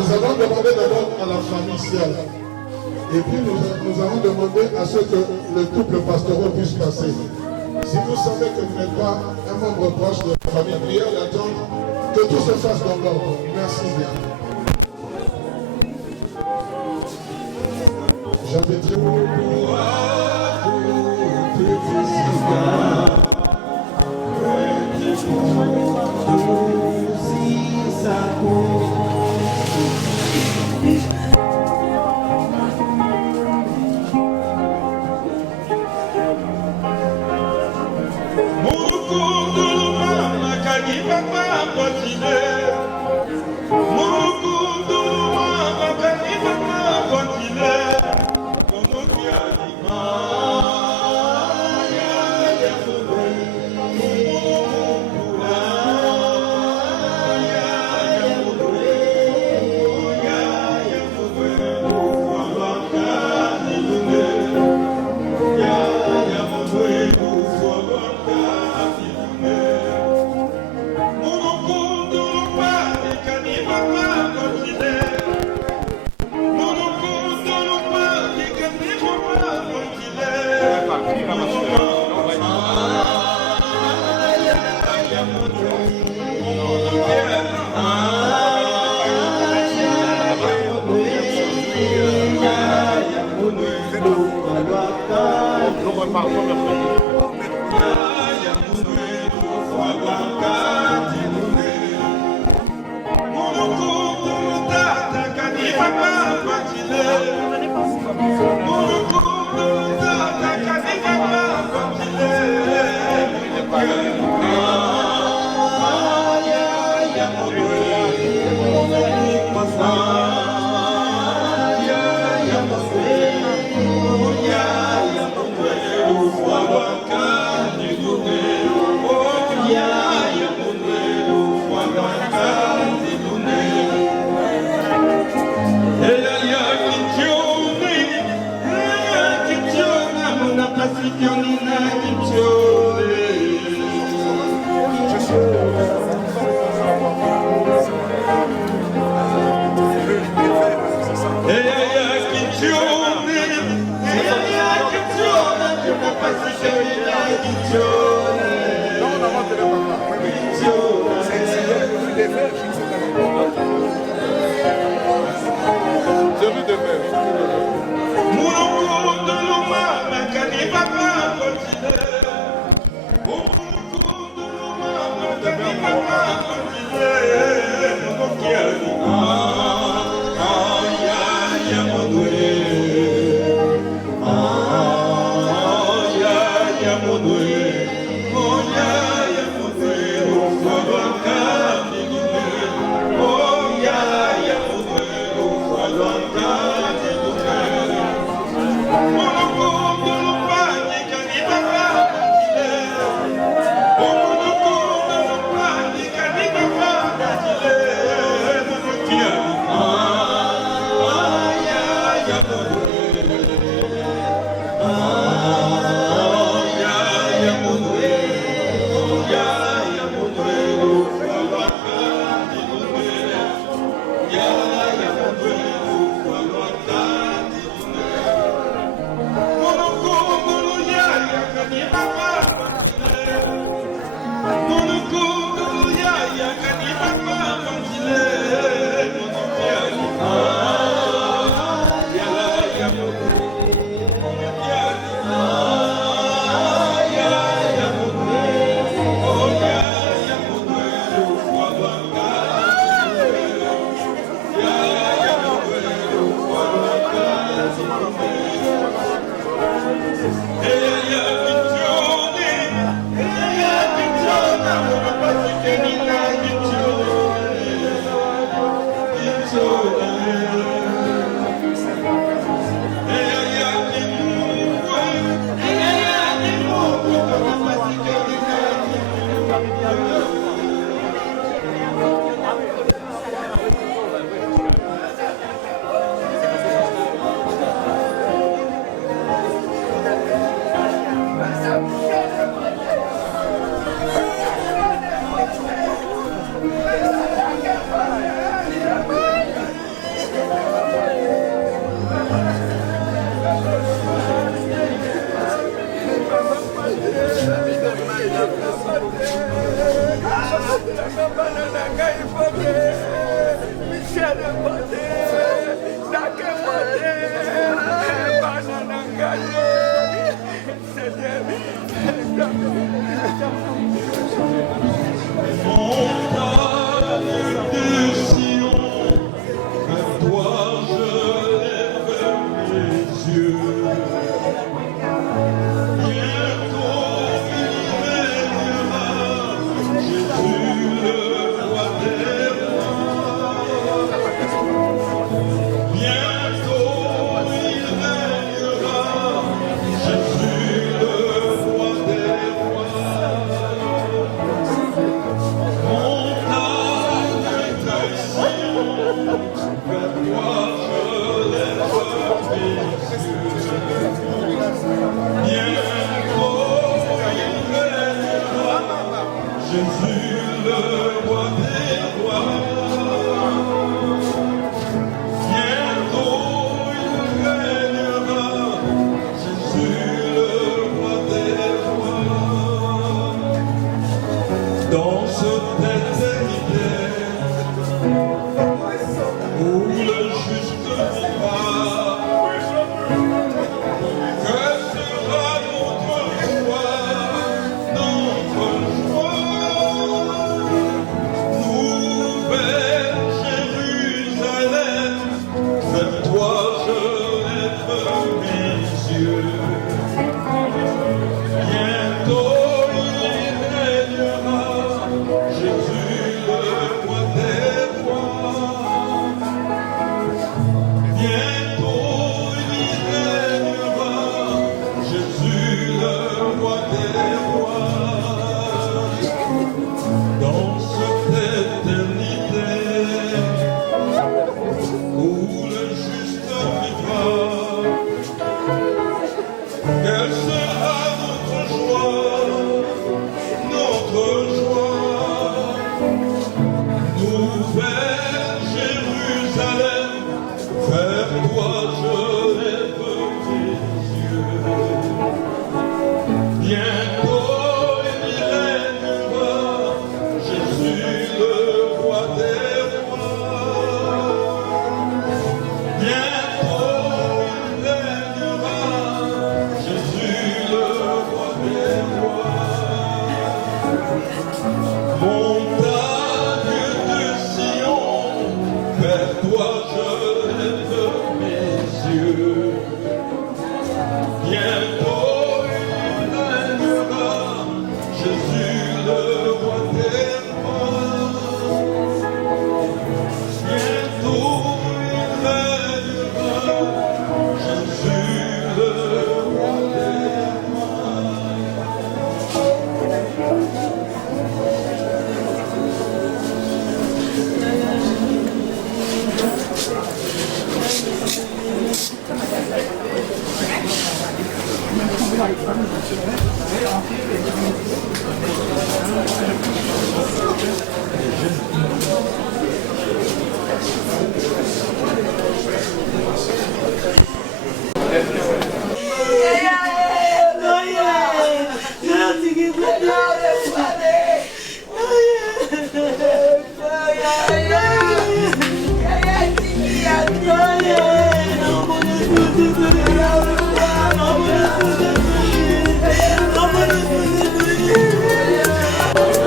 Nous allons demander d'abord à la famille ciel. Et puis nous allons demander à ce que le couple pastoral puisse passer. Si vous savez que vous n'êtes pas un membre proche de la famille, priez d'attendre que tout se fasse dans l'ordre. Merci bien. J'inviterai Mono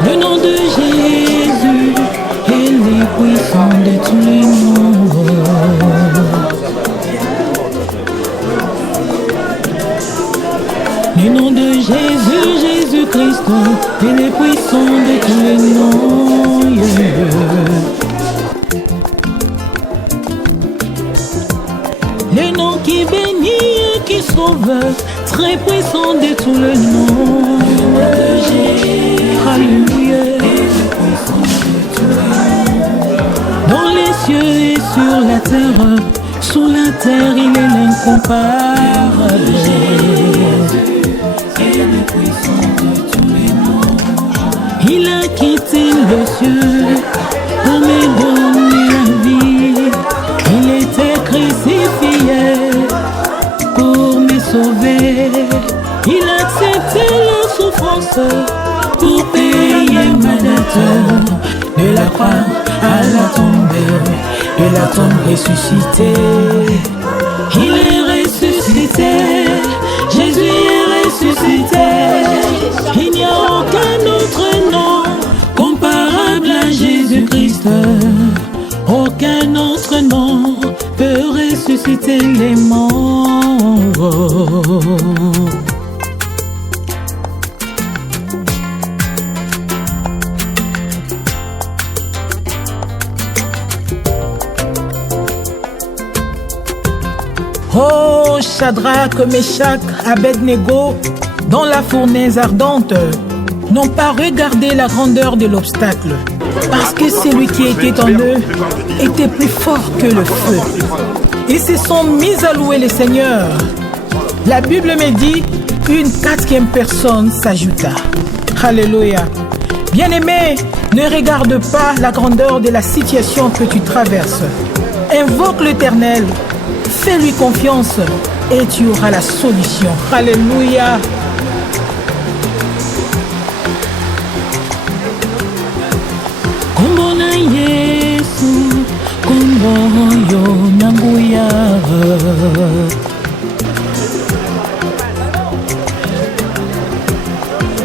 Le nom de Jésus est le puissant de tous les noms. Le nom de Jésus, Jésus-Christ est le puissant de tous les noms. Le nom qui bénit et qui sauve, très puissant de tous les noms. Alléluia. Dans les cieux et sur la terre, sous la terre il est l'incomparable. Il a quitté le ciel pour me donner la vie. Il était crucifié pour me sauver. Il a accepté la souffrance pour payer ma dette. croix, à la tombe, de la tombe ressuscité. Il est ressuscité, Jésus est ressuscité. Il n'y a aucun autre nom comparable à Jésus-Christ. Aucun autre nom peut ressusciter les morts. Oh, Shadrach, Meshach, Abednego, dans la fournaise ardente, n'ont pas regardé la grandeur de l'obstacle, parce que celui qui était en eux était plus fort que le feu. Ils se sont mis à louer le Seigneur. La Bible me dit, une quatrième personne s'ajouta. Alléluia. Bien-aimé, ne regarde pas la grandeur de la situation que tu traverses. Invoque l'Éternel. Fais-lui confiance et tu auras la solution. Alléluia. Kombo na Yesu, kombo yo nanguya.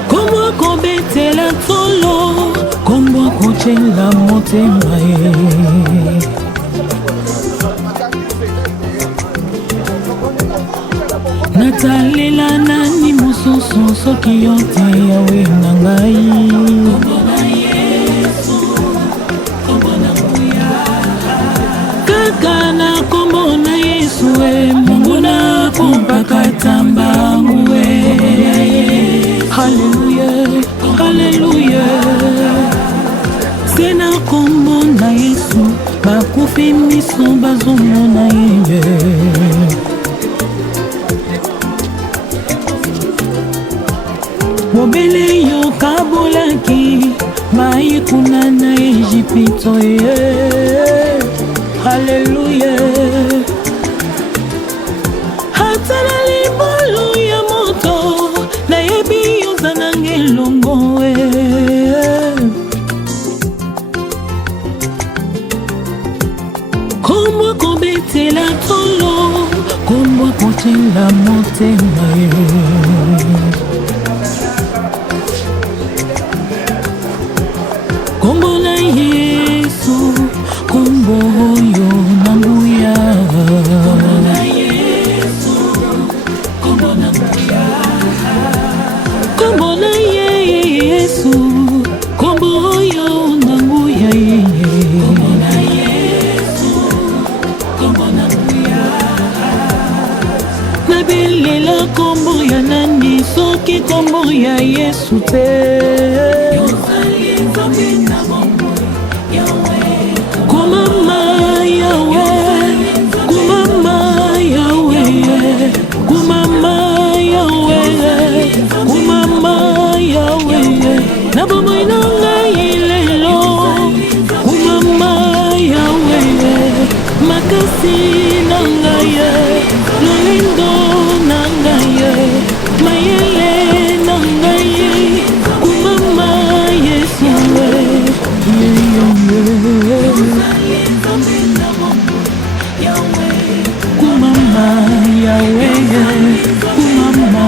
Kombo kobetela tolo, kombo kochela motema ye. Natalela nani mosusu soki yo te yawe na ngai. Kombo na Yesu, kombo na nguya. Kaka na kombo na Yesu Mungu na kumpakata mbangu Hallelujah, hallelujah. Sena kombo na Yesu bakufi miso bazomona ye. Mobile yo kabolaki maikuna na Ejipito ye. Hallelujah. Hatana libolo ya moto na yebi yo zanange longo ye. Kombo kobete la tolo, kombo kochela motema ye. Kombo na Yesu, kombo yo nanguya. Kombo na Yesu, kombo nanguya. Kombo na Yesu, kombo yo nanguya. Kombo na Yesu, kombo nanguya. Nabelela kombo ya nani soki kombo ya Yesu te. Kumama Yahweh, kumama Yahweh, kumama Yahweh, kumama Yahweh. Na bomo inanga ilelo, kumama Yahweh, makasi nanga ye, lolindo nanga ye, mayele nanga ye, kumama Yesu Kumama Yahweh, kumama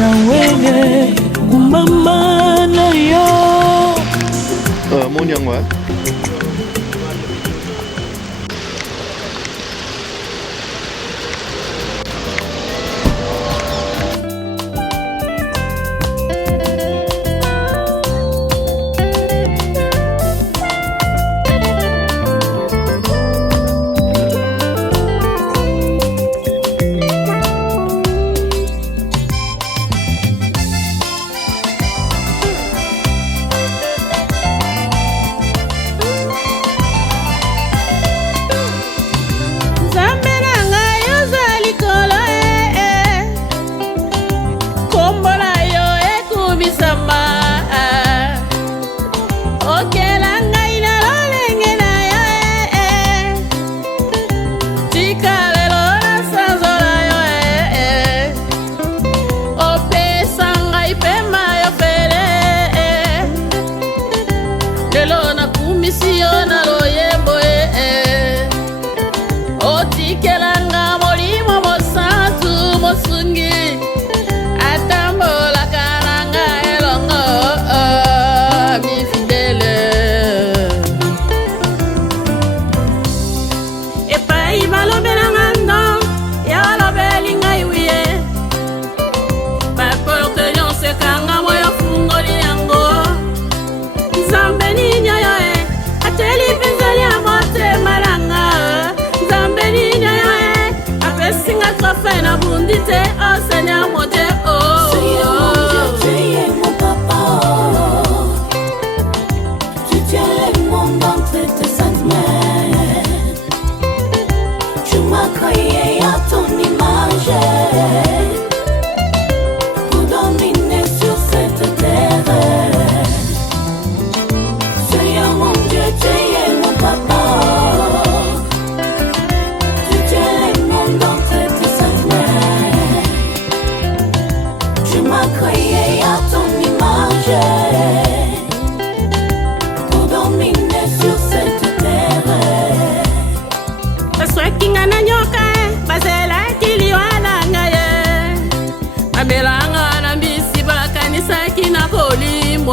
Yahweh, kumama na yo. Mon yang wa.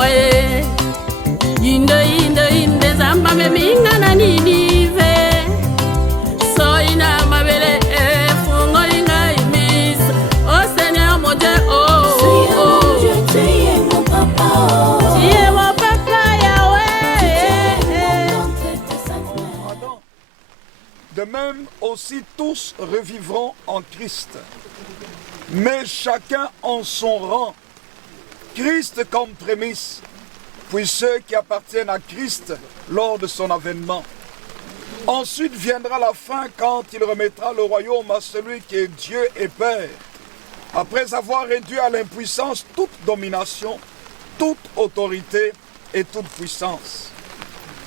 e inde zamba me minga na ninive soina mabele e fungo inga imis oh Seigneur mon Dieu tu es mon papa tu es mon papa Yahweh. De même aussi tous revivront en Christ, mais chacun en son rang. Christ comme prémisse, puis ceux qui appartiennent à Christ lors de son avènement. Ensuite viendra la fin quand il remettra le royaume à celui qui est Dieu et Père, après avoir réduit à l'impuissance toute domination, toute autorité et toute puissance.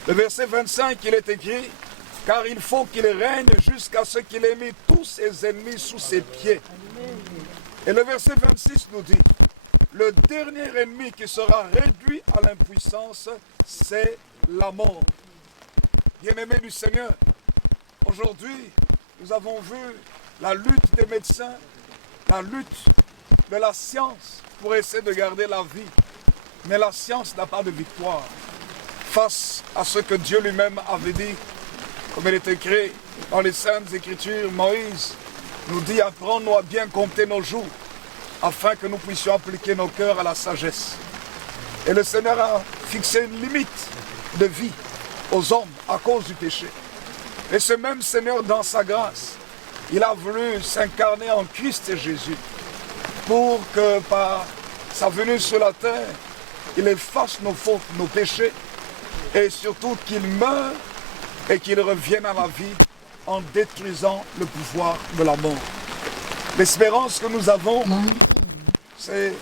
Le verset 25, il est écrit « Car il faut qu'il règne jusqu'à ce qu'il ait mis tous ses ennemis sous ses pieds. » Et le verset 26 nous dit « Le dernier ennemi qui sera réduit à l'impuissance, c'est la mort. » Bien-aimés du Seigneur, aujourd'hui, nous avons vu la lutte des médecins, la lutte de la science pour essayer de garder la vie. Mais la science n'a pas de victoire face à ce que Dieu lui-même avait dit. Comme il est écrit dans les Saintes Écritures, Moïse nous dit « Apprends-nous à bien compter nos jours, afin que nous puissions appliquer nos cœurs à la sagesse. » Et le Seigneur a fixé une limite de vie aux hommes à cause du péché. Et ce même Seigneur, dans sa grâce, il a voulu s'incarner en Christ Jésus pour que par sa venue sur la terre, il efface nos fautes, nos péchés, et surtout qu'il meure et qu'il revienne à la vie en détruisant le pouvoir de la mort. L'espérance que nous avons, c'est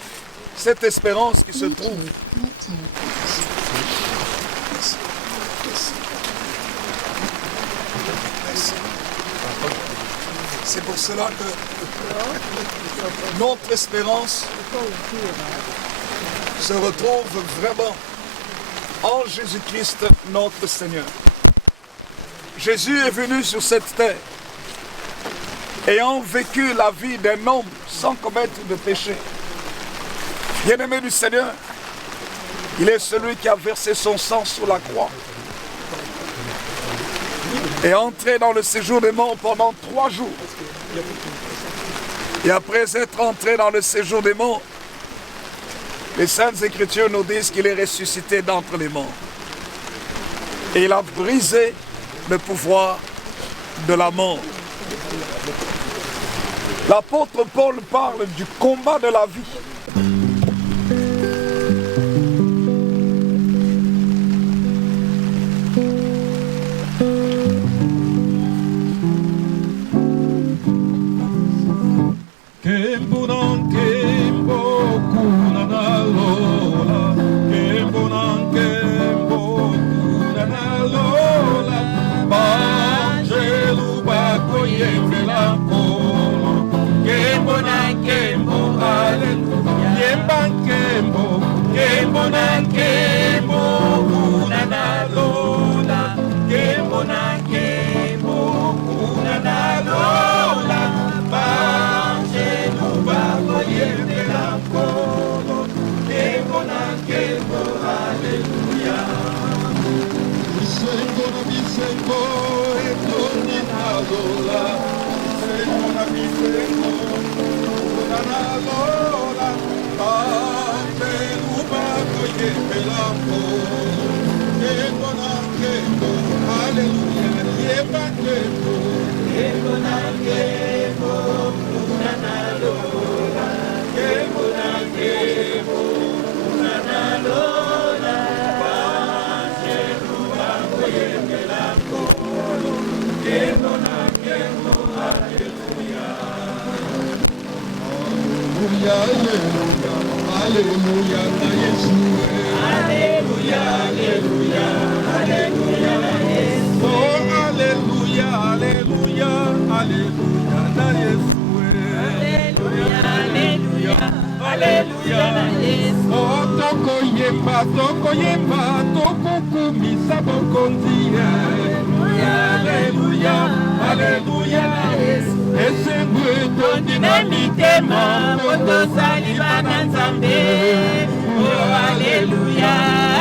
cette espérance qui se trouve C'est pour cela que notre espérance se retrouve vraiment en Jésus-Christ notre Seigneur. Jésus est venu sur cette terre, ayant vécu la vie d'un homme sans commettre de péché. Bien-aimé du Seigneur, il est celui qui a versé son sang sur la croix et entré dans le séjour des morts pendant 3 jours. Et après être entré dans le séjour des morts, les Saintes Écritures nous disent qu'il est ressuscité d'entre les morts. Et il a brisé le pouvoir de la mort. L'apôtre Paul parle du combat de la vie. Alléluia, Alléluia, Alléluia, tondi na mitema po tozali bana Nzambe. Oh, Alléluia,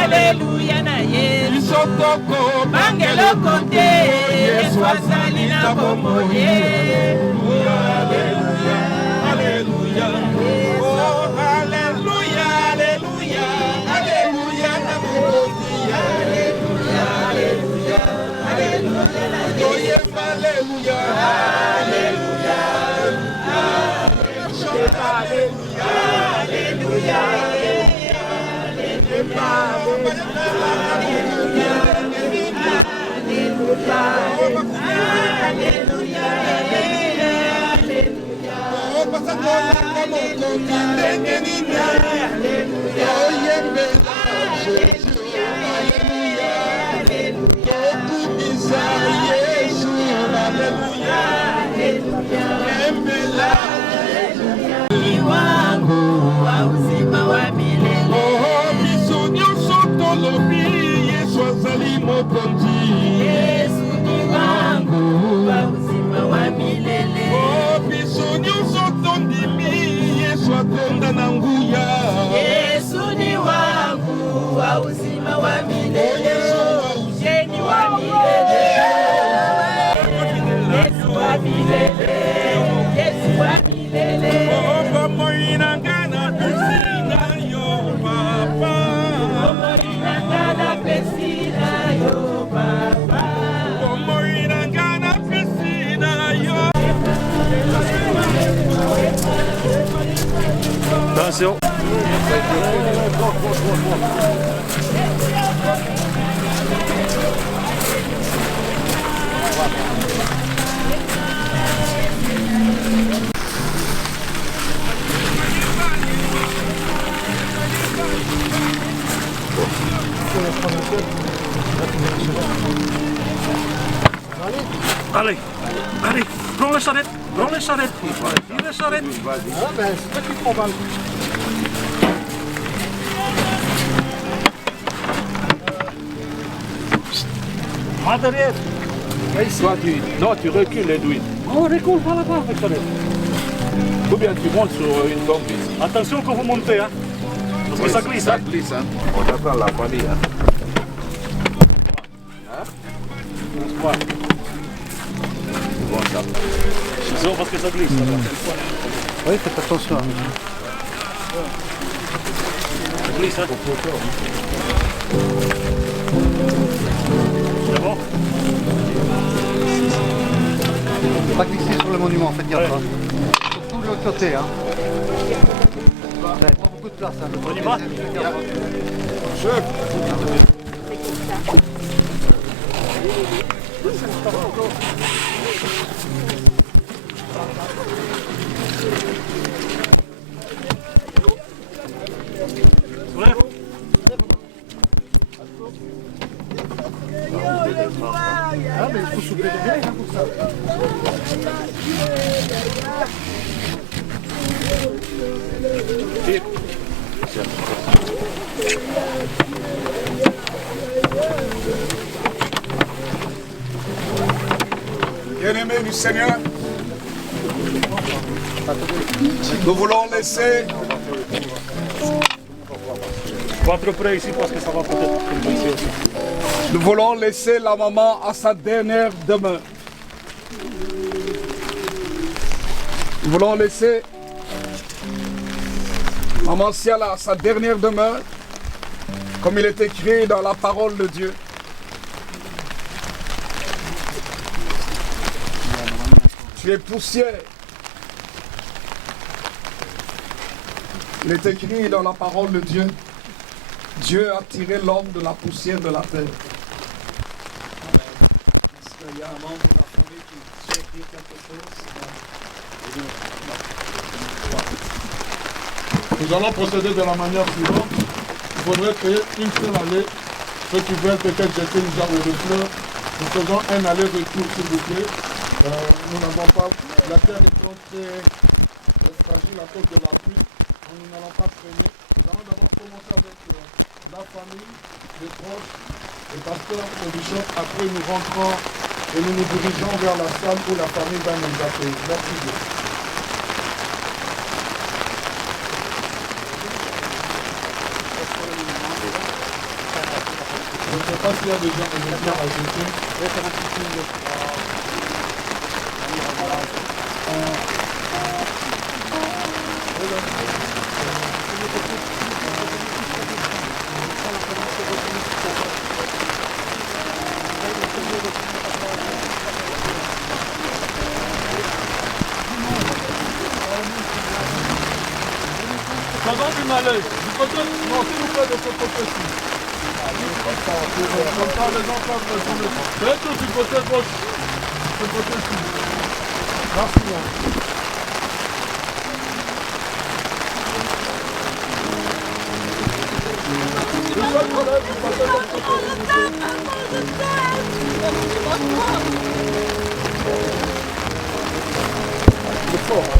Alléluia na Yesu bangeloko te, Yesu azali na bomoi. Oh, Alléluia, Alléluia. Oh, Alléluia, Alléluia, Alléluia na bomoi. Alléluia, Alléluia, Alléluia na Yesu. Alléluia, Alléluia, Alléluia, wangu wa uzima wa milele. Oh, biso nyonso tolobi Yesu azali mokonzi. Yesu ni wangu wa uzima wa milele. Oh, biso nyonso tondimi Yesu akonda na nguya. Yesu ni wangu wa uzima wa milele. Yesu ni wa milele. Yesu wa milele. Yesu wa milele. Attention. Allez, allez, prends les charrettes, prends les charrettes. Viens les charrettes. Ah ben, c'est toi qui prends mal. Matériel. Toi, non, tu recules, Edwin. Oh, recule, pas là-bas avec charrette. Ou bien tu montes sur une tombe ici. Attention quand vous montez, hein. Parce que ça glisse. Ça glisse, hein. On attend la famille, hein. Hein? Bon, parce que ça glisse. Oui, faites attention. Ça glisse, hein. C'est bon? Faut pas glisser sur le monument, faites gaffe. Hein. Surtout de l'autre côté. Hein. Pas beaucoup de place. Hein. On y va? Ah, mais il faut souffler de bien hein, pour ça. Bien-aimés du Seigneur, nous voulons laisser... Pas trop près ici parce que ça va peut-être ici aussi. Nous voulons laisser la maman à sa dernière demeure. Nous voulons laisser maman Siala à sa dernière demeure, comme il est écrit dans la parole de Dieu. Tu es poussière. Il est écrit dans la parole de Dieu. Dieu a tiré l'homme de la poussière de la terre. Est-ce qu'il y a un membre de la famille qui souhaite dire quelque chose? Nous allons procéder de la manière suivante. Il faudrait créer une seule allée. Ceux qui veulent peut-être jeter une jarre de fleurs, nous faisons un aller-retour s'il vous plaît. Nous n'avons pas, la terre est très fragile à cause de la pluie. Nous n'allons pas freiner. Nous allons d'abord commencer avec la famille, les proches, le pasteur, le bishop. Après nous rentrons et nous nous dirigeons vers la salle où la famille va nous accueillir. Merci beaucoup. pas s'il y a des gens qui vont à ajouter. Pardon du malheur. Du côté, non, s'il vous plaît, de ce côté-ci. Comme ça, les gens peuvent retourner. Faites du côté gauche. De ce côté-ci. Merci bien. C'est fort, hein.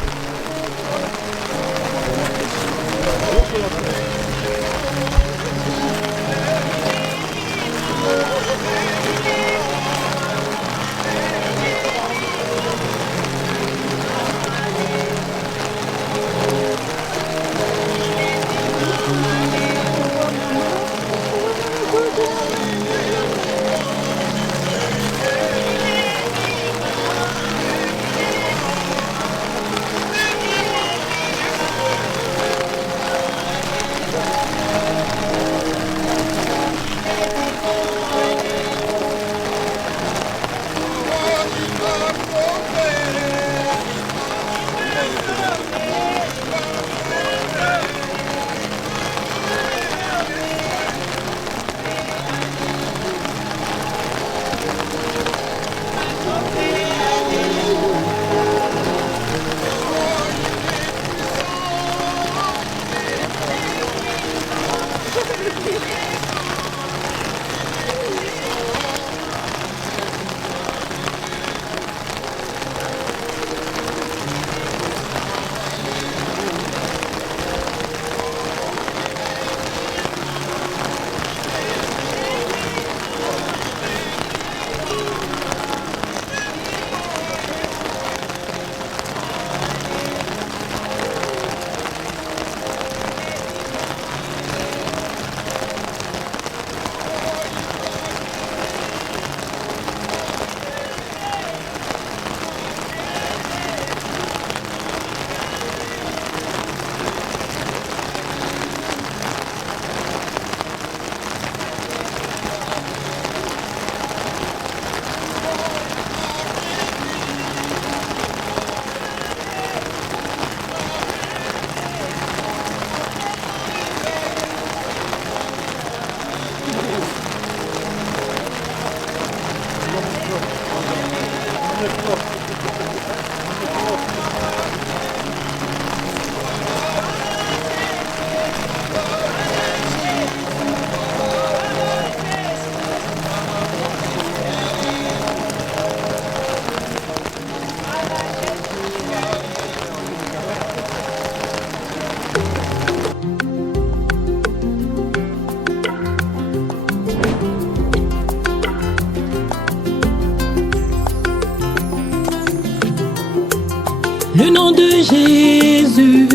Le nom de Jésus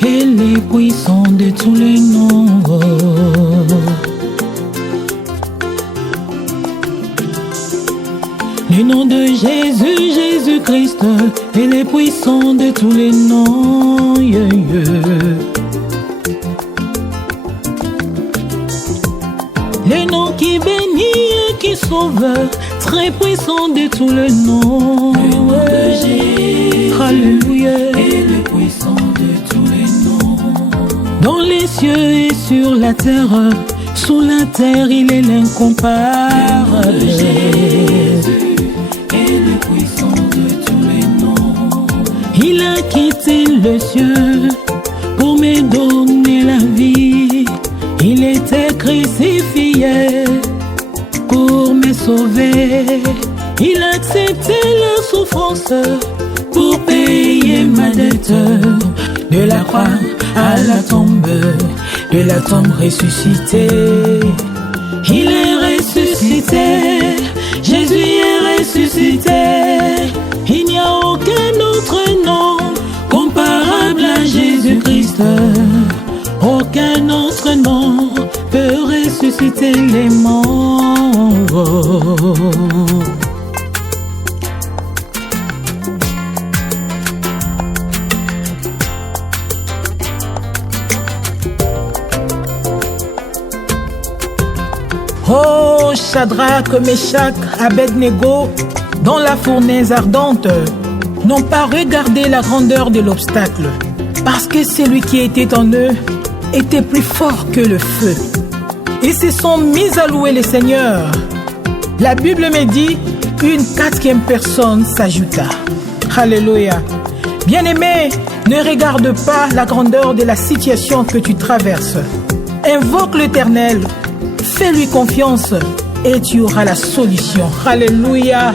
est le puissant de tous les noms. Le nom de Jésus, Jésus-Christ est le puissant de tous les noms. Yeah, yeah. Le nom qui bénit et qui sauve, très puissant de tous les noms. Le nom de Jésus, alléluia, est le puissant de tous les noms. Dans les cieux et sur la terre, sous la terre, il est l'incomparable. Le nom de Jésus est le puissant de tous les noms. Il a quitté le ciel pour me donner la vie. Il était crucifié pour me sauver. Il a accepté la souffrance pour payer ma dette. De la croix à la tombe ressuscité. Il est ressuscité, Jésus est ressuscité. Il n'y a aucun autre nom comparable à Jésus-Christ. Aucun autre nom peut ressusciter. ressusciter les morts. Oh, Shadrach, Meshach, Abednego, dans la fournaise ardente, n'ont pas regardé la grandeur de l'obstacle, parce que celui qui était en eux était plus fort que le feu. Ils se sont mis à louer le Seigneur. La Bible me dit, une quatrième personne s'ajouta. Alléluia. Bien-aimé, ne regarde pas la grandeur de la situation que tu traverses. Invoque l'Éternel. Fais-lui confiance et tu auras la solution. Alléluia.